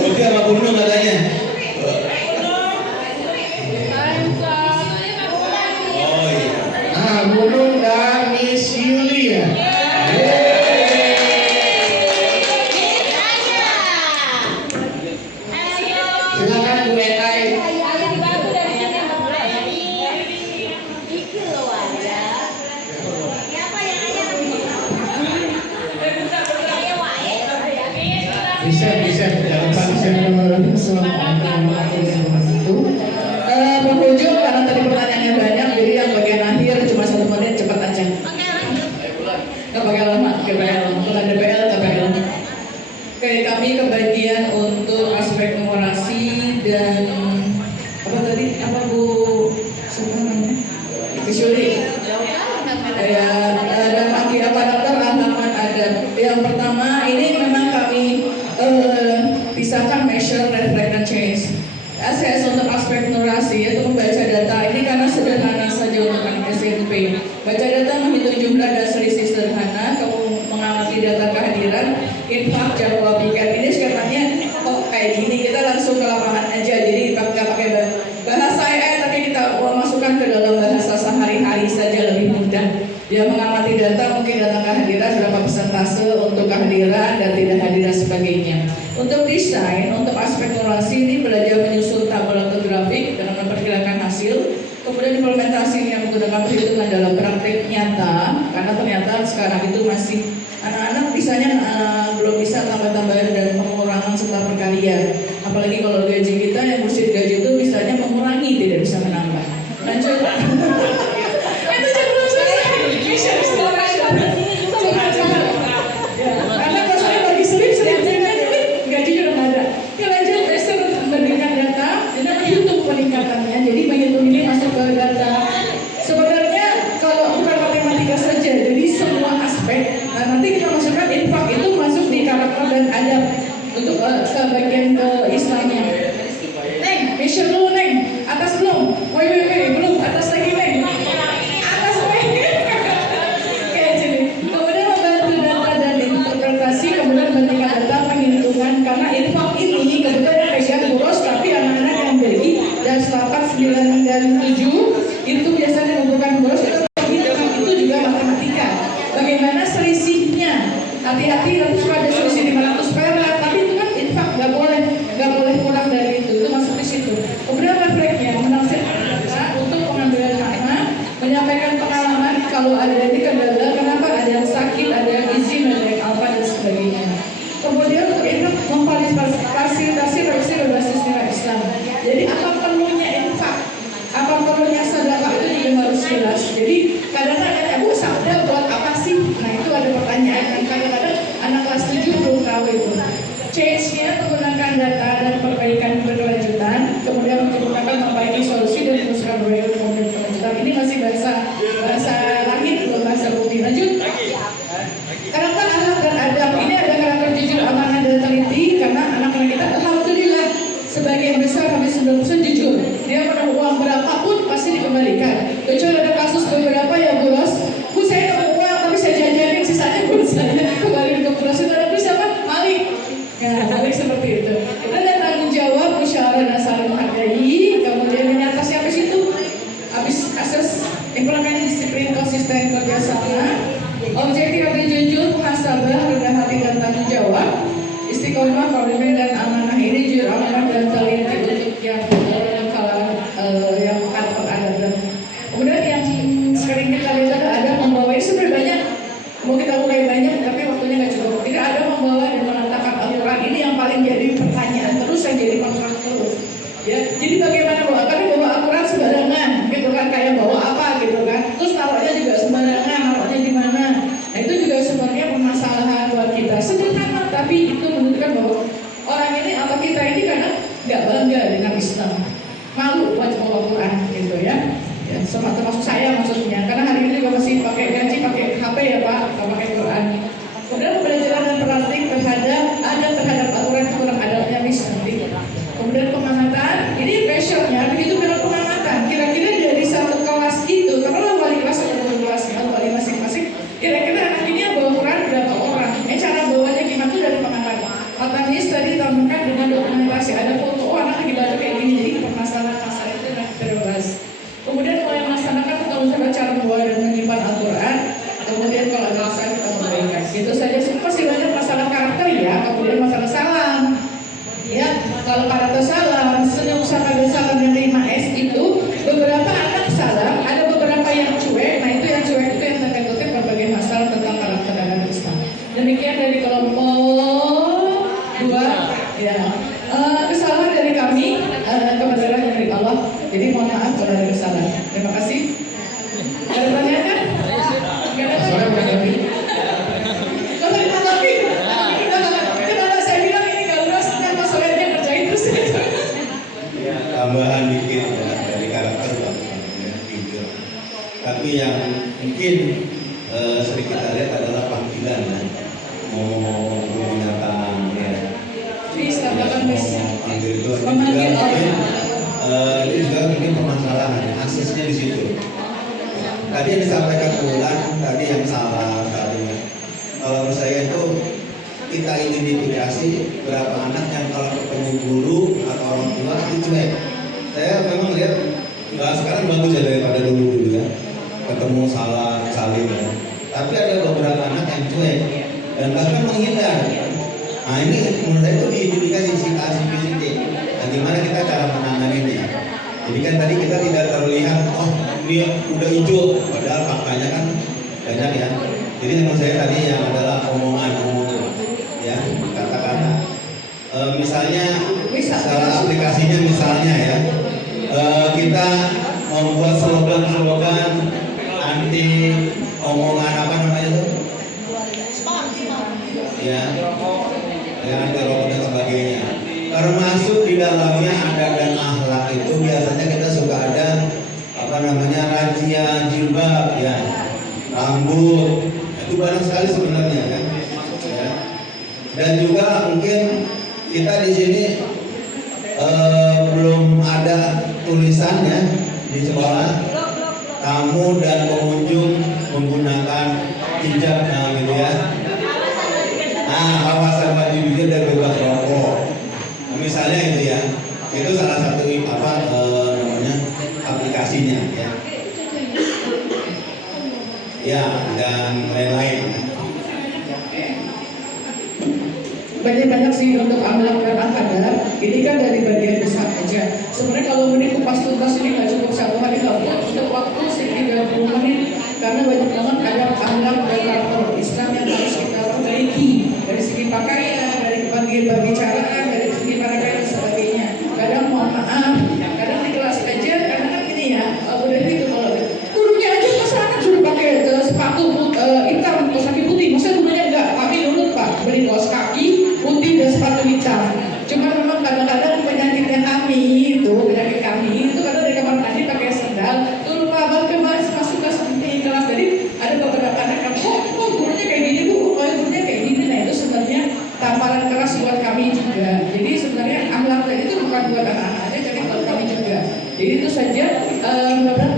Berarti sama Bruno katanya. Oh iya. Gunung dan Miss Yulia. Silakan Bu Ekai. Bisa jangan lupa itu. Penghujung karena tadi pertanyaannya banyak, jadi yang bagian akhir cuma 1 menit, cepat aja. Nggak pakai lama, bukan DPL, KPL. Oke, kami kebagian untuk aspek numerasi dan apa tadi? Apa Bu? Siapa namanya? Visually. Ya, dan akhir apa dokter halaman ada. Yang pertama ini memang kami pisahkan measure, reflect, dan change. ACS untuk aspek numerasi yaitu membaca data ini karena sederhana saja untuk anak SMP. Baca data menghitung jumlah dan selisih sederhana, kamu mengamati data kehadiran, infak, jadwal piket. Ini skemanya kok kayak gini, kita langsung ke lapangan aja. Jadi nggak pakai bahasa AI, tapi kita masukkan ke dalam bahasa sehari-hari saja, lebih mudah. Dia mengamati data, mungkin data kehadiran, berapa persentase untuk kehadiran dan tidak hadir dan sebagainya. Untuk desain, untuk aspek numerasi ini belajar menyusun tabel atau grafik dengan memperkirakan hasil. Kemudian implementasinya menggunakan perhitungan dalam praktik nyata, karena ternyata sekarang itu masih anak-anak bisanya belum bisa tambah-tambahan dan pengurangan serta perkalian. Apalagi kalau gaji kita yang mursyid gaji itu bisanya mengurangi, tidak bisa menambah. Lanjut. Karena kalau saya lagi sering gajinya udah nggak ada. Ya lanjut, Esther membandingkan data dan menghitung peningkatannya. Jadi menghitung ini masuk ke data. Sebenarnya kalau bukan matematika saja, jadi semua aspek. Nah, nanti kita masukkan infak itu masuk di karakter dan adab untuk ke bagian ke Islamnya. Neng, measure dulu Neng. Atas belum? Woi, belum. Atas lagi Neng. Atas lagi. Kayak gini. Kemudian membantu data dan interpretasi, kemudian bandingkan data penghitungan karena infak ini kebetulan pegang boros, tapi anak-anak yang beli dan 8, 9 dan 7 itu biasanya membutuhkan boros itu juga matematika. Bagaimana selisihnya? Hati-hati nanti suka ada selisih 500 perak, tapi itu kan infak, nggak boleh kurang dari itu masuk di situ. Kemudian refleksnya menafsirkan data untuk pengambilan makna, menyampaikan pengalaman kalau ada ini kendala, kenapa ada yang sakit, ada yang izin, ada yang apa dan sebagainya. Kemudian untuk itu memfasilitasi revisi berbasis nilai Islam. Jadi apa perlunya infak, apa perlunya sedekah itu juga harus jelas. Jadi kadang-kadang Bu sabda buat apa sih? Nah itu ada pertanyaan kan kadang-kadang anak kelas 7 belum tahu itu. Change-nya menggunakan data dan perbaikan berkelanjutan, kemudian menggunakan memperbaiki solusi dan meneruskan proyek berkelanjutan. Ini masih bahasa langit, belum bahasa bumi. Lanjut. Karakter anak dan adab ini ada karakter jujur, amanah dan teliti karena anak-anak kita alhamdulillah sebagian besar habis 90% jujur. Dia menang uang berapapun pasti dikembalikan. Kecuali ada kasus beberapa yang boros. Bu saya dapat uang tapi saya jajanin sisanya buat saya kembali ke boros itu ada siapa? Malik. Ya, Malik seperti itu. Kita ada tanggung jawab, musyawarah dan saling menghargai. Kemudian menyata siapa situ? Habis asas implementasi disiplin konsisten kerjasama. Objektif dan jujur, muhasabah, rendah hati dan tanggung jawab, istiqomah, komitmen dan amanah ini jujur, amanah dan teliti untuk yang yang karakter ada. Kemudian yang sering kita lihat ada membawa ini sebenarnya banyak, mau kita mulai banyak tapi waktunya nggak cukup. Tidak ada membawa dan menetapkan Al-Quran ini yang paling jadi pertanyaan terus, yang jadi pertanyaan terus. Ya, jadi bagaimana bawa? Karena bawa Al-Quran sembarangan, gitu kan, kayak bawa apa gitu kan? Terus taruhnya juga sembarangan, taruhnya di Demikian dari kelompok 2 ya. Kesalahan dari kami, kebenaran dari Allah. Jadi mohon maaf kalau ada kesalahan. Terima kasih. Ada pertanyaan kan? Nggak ada. Soalnya menanggapi. Kalau ditanggapi, kenapa saya bilang ini nggak luas kan masalahnya ngerjain terus. Ya, tambahan dikit ya, dari karakter ya, jujur. Tapi yang mungkin sering kita lihat adalah panggilan ya. Mau menggunakan ya. Bisa, Panggil itu juga memanggil mungkin orang. itu juga mungkin permasalahan aksesnya di situ. Tadi yang disampaikan Bulan tadi yang salah tadinya. Kalau menurut saya itu kita identifikasi berapa anak yang kalau ketemu guru atau orang tua itu cuek. Saya memang lihat sekarang bagus ya daripada dulu ya. Ketemu salah salim ya. Tapi ada beberapa anak yang cuek dan bahkan menghindar. Nah ini menurut saya itu diidentifikasi situasi fisik. Nah gimana kita cara menanganinya? Jadi kan tadi kita tidak terlihat, oh dia udah hijau, padahal faktanya kan banyak ya. Jadi menurut saya tadi yang adalah omongan ya, kata-kata. Misalnya salah aplikasinya misalnya ya, kita membuat slogan-slogan anti omongan apa namanya tuh? Ya, yang anti rokok dan sebagainya. Termasuk di dalamnya adat dan akhlak itu biasanya kita suka ada apa namanya razia jilbab ya, rambut itu banyak sekali sebenarnya kan. Ya. Dan juga mungkin kita di sini belum ada tulisannya di sekolah tamu dan pengunjung menggunakan hijab gitu ya. Nah, kawasan baju hijau dan bebas rokok. Nah, misalnya itu ya, itu salah satu namanya aplikasinya ya. Ya, dan lain-lain. Banyak sih untuk akhlak dan akadar. Ini kan dari bagian besar aja. Sebenarnya kalau mau dikupas tuntas ini nggak cukup 1 hari, nggak untuk waktu sekitar 30 menit karena banyak banget ada akhlak dan karakter Islam yang harus kita perbaiki dari segi pakaian, dari berbicaraan, dari segi pakaian dan sebagainya. Kadang mohon maaf, kadang di kelas aja karena kan ini ya, udah itu kalau gurunya aja masyarakat sudah pakai sepatu hitam kaos kaki putih, masa gurunya enggak? Kami dulu Pak beli kaos kaki putih dan sepatu hitam. Cuma memang kadang-kadang penyakit kami itu kadang dari kamar mandi pakai sandal, tuh lupa kembali masuk ke kelas. Jadi ada beberapa anak yang oh gurunya kayak gini bu, gurunya kayak gini. Nah itu sebenarnya tamparan keras buat kami juga. Jadi sebenarnya akhlak itu bukan buat anak-anak aja, jadi buat kami juga. Jadi itu saja.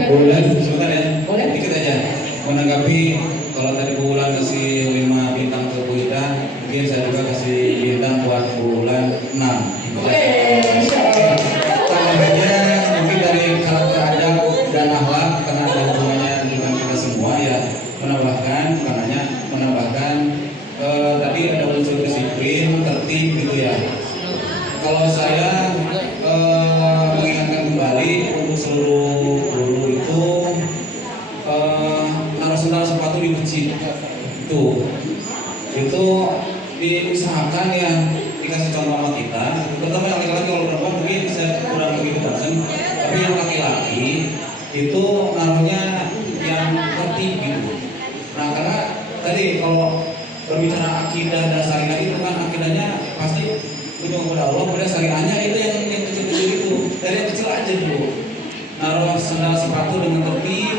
Bulan, sebentar ya. Boleh? Dikit aja. Menanggapi kalau tadi Bulan kasih 5 bintang ke Bu Ida, mungkin saya juga kasih bintang buat Bulan 6. Tambahannya mungkin dari karakter adab dan akhlak karena ada hubungannya dengan kita semua ya, menambahkan tadi ada unsur disiplin, tertib gitu ya. Kalau saya mengingatkan kembali untuk seluruh guru itu naruh sendal sepatu di masjid itu diusahakan ya, dikasih contoh sama kita, terutama yang laki-laki. Kalau perempuan mungkin saya kurang begitu pasang, tapi yang laki-laki itu naruhnya yang tertib gitu. Nah karena tadi kalau berbicara akidah dan syariah itu kan akidahnya pasti berdoa kepada Allah, kemudian syariahnya itu yang kecil-kecil itu, dari yang kecil aja dulu. Naruh sandal sepatu dengan tertib,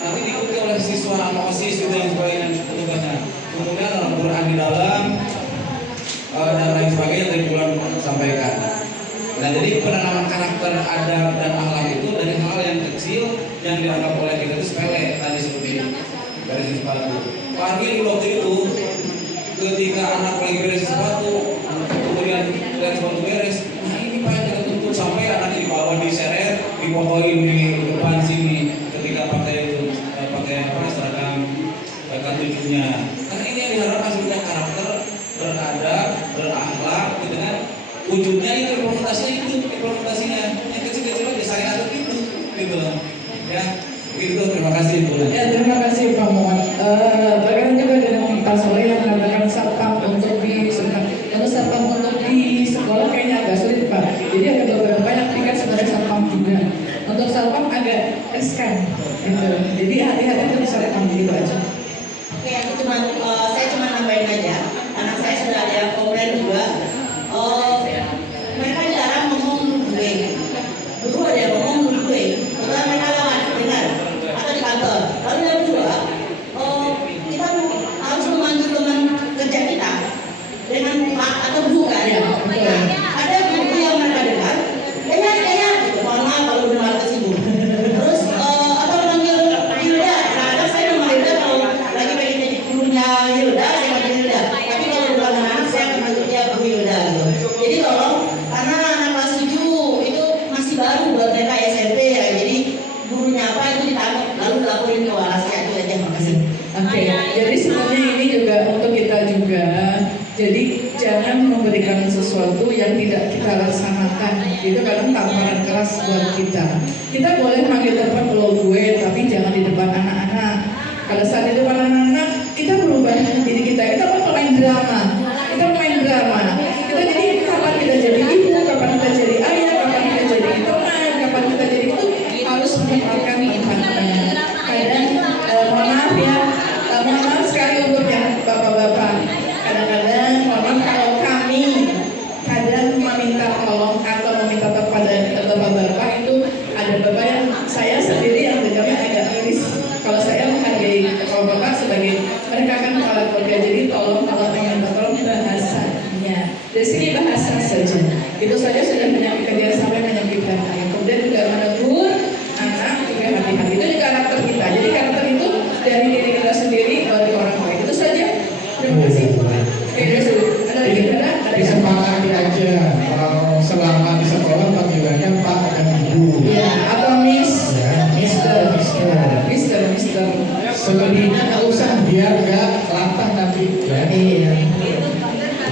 nanti diikuti oleh siswa atau OSIS itu yang sebagai petugasnya. Kemudian Al-Quran di dalam dan lain sebagainya dari Bulan sampaikan. Nah jadi penanaman karakter adab dan akhlak itu dari hal yang kecil yang dianggap oleh kita itu sepele tadi seperti beresin sepatu. Pak Arwin waktu itu ketika anak lagi beresin sepatu, kemudian lihat sepatu beres, nah ini Pak yang kita tuntut sampai anaknya dibawa diseret, dipotoin di depan sini ketika pakai seragam K7-nya. Karena ini yang diharapkan sebenarnya karakter, beradab, berakhlak, gitu kan. Wujudnya itu implementasinya yang kecil-kecil aja syariat itu gitu loh. Ya, begitu. Terima kasih Bu. Ya, terima kasih Pak Muhammad. Bagaimana juga dengan Pak Soleh yang mengatakan satu mereka dilarang ngomong gue. Dulu ada yang ngomong gue, setelah mereka lewat dengar atau di kantor. Lalu yang kedua, kita harus memanggil teman kerja kita dengan Pak atau Bu kan ya. Ada buku yang mereka dengar, kayaknya gitu. Mohon maaf kalau benar tersinggung. Terus atau manggil Hilda. Nah, saya nama Hilda kalau lagi pengen jadi gurunya Hilda, saya manggil Hilda. Tapi kalau udah anak saya akan manggil dia Bu Hilda gitu. Jadi tolong, karena anak kelas 7 itu masih baru buat mereka SMP ya. Jadi gurunya apa itu ditangkap lalu laporin ke waras kayak itu aja. Makasih. Oke, jadi sebenarnya ini juga untuk kita juga. Jadi jangan memberikan sesuatu yang tidak kita laksanakan. Itu kadang tamparan keras buat kita. Kita boleh manggil teman lo gue, tapi jangan di depan anak-anak. Kalau saat di depan anak-anak, kita berubah diri kita. Kita main drama. Kita main drama. Kita jadi kapan kita jadi ibu, kapan kita jadi ayah, kapan kita jadi teman, kapan kita jadi itu harus menempatkan tempatnya. Kadang mohon maaf ya, mohon maaf sekali untuk yang bapak-bapak. Kadang-kadang mohon maaf kalau kami kadang meminta tolong atau meminta kepada bapak-bapak itu ada bapak yang saya sendiri yang dengarnya agak miris. Kalau saya menghargai kalau bapak sebagai mereka kan kepala keluarga, jadi tolong kalau meminta tolong bahasanya. Dari sini bahasa saja. Itu saja sudah menyakitkan dia sampai menyakitkan ayah. Kemudian juga menegur anak juga hati-hati. Itu juga karakter kita. Jadi karakter itu dari diri kita sendiri dari orang lain. Itu saja. Terima kasih. Oke, ada lagi ada? Disepakati aja kalau selama di sekolah panggilannya Pak dan Ibu. Ya, atau Miss. Ya, Mister. Mister. Selebihnya nggak usah biar nggak latah nanti. Ya. Iya.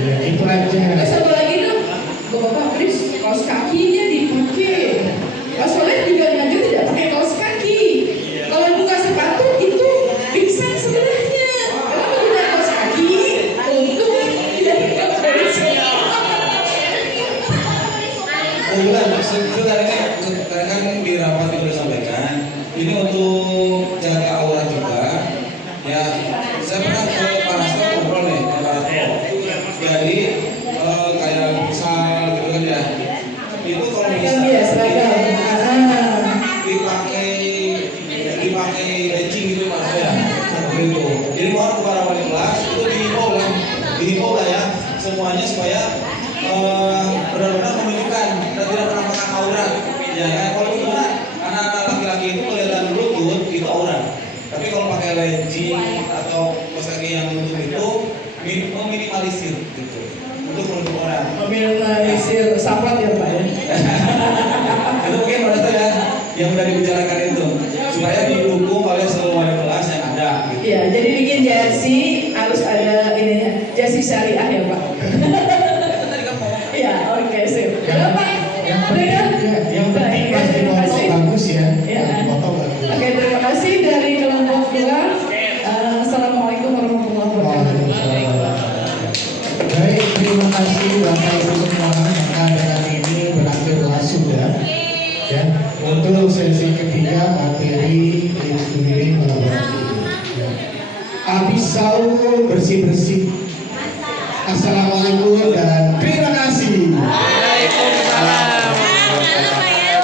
Ya, itu aja. Satu lagi dong, bapak please kaos kakinya dipakai. Pak Soleh juga ngajar tidak pakai kaos kaki. Kalau buka sepatu itu pingsan sebenarnya. Kenapa tidak kaos kaki? Untuk tidak polisi. Sudah ini kan di rapat itu sudah sampaikan. Ini untuk jaga aura juga. Ya, saya pernah ke Parasto ngobrol nih, ke Parasto. Jadi kayak misal gitu kan ya. Itu kalau misalnya dipakai legging gitu Pak ya. Gitu. Jadi mohon kepada wali kelas itu dihimbau lah ya semuanya supaya benar-benar menunjukkan dan tidak menampakkan aurat. Ya kan kalau itu anak-anak laki-laki itu kelihatan lutut itu aurat. Tapi kalau pakai legging atau kaos kaki yang lutut itu meminimalisir gitu. Untuk menutup orang. Meminimalisir sahabat ya Pak ya. Itu mungkin menurut ya yang sudah dibicarakan itu supaya didukung oleh seluruh wali kelas yang ada. Gitu. Iya, jadi bikin jersey harus ada ininya, jersey syariah ya Pak. Iya, oke sip. Yang penting pas di foto bagus ya. Foto bagus. Oke, terima kasih dari kelompok 2. Assalamualaikum warahmatullahi wabarakatuh. Baik, terima kasih Bapak Ibu semua. Maka dengan ini berakhirlah sudah. Ya, untuk sesi ketiga materi itu diri habis sahur bersih-bersih. Assalamualaikum dan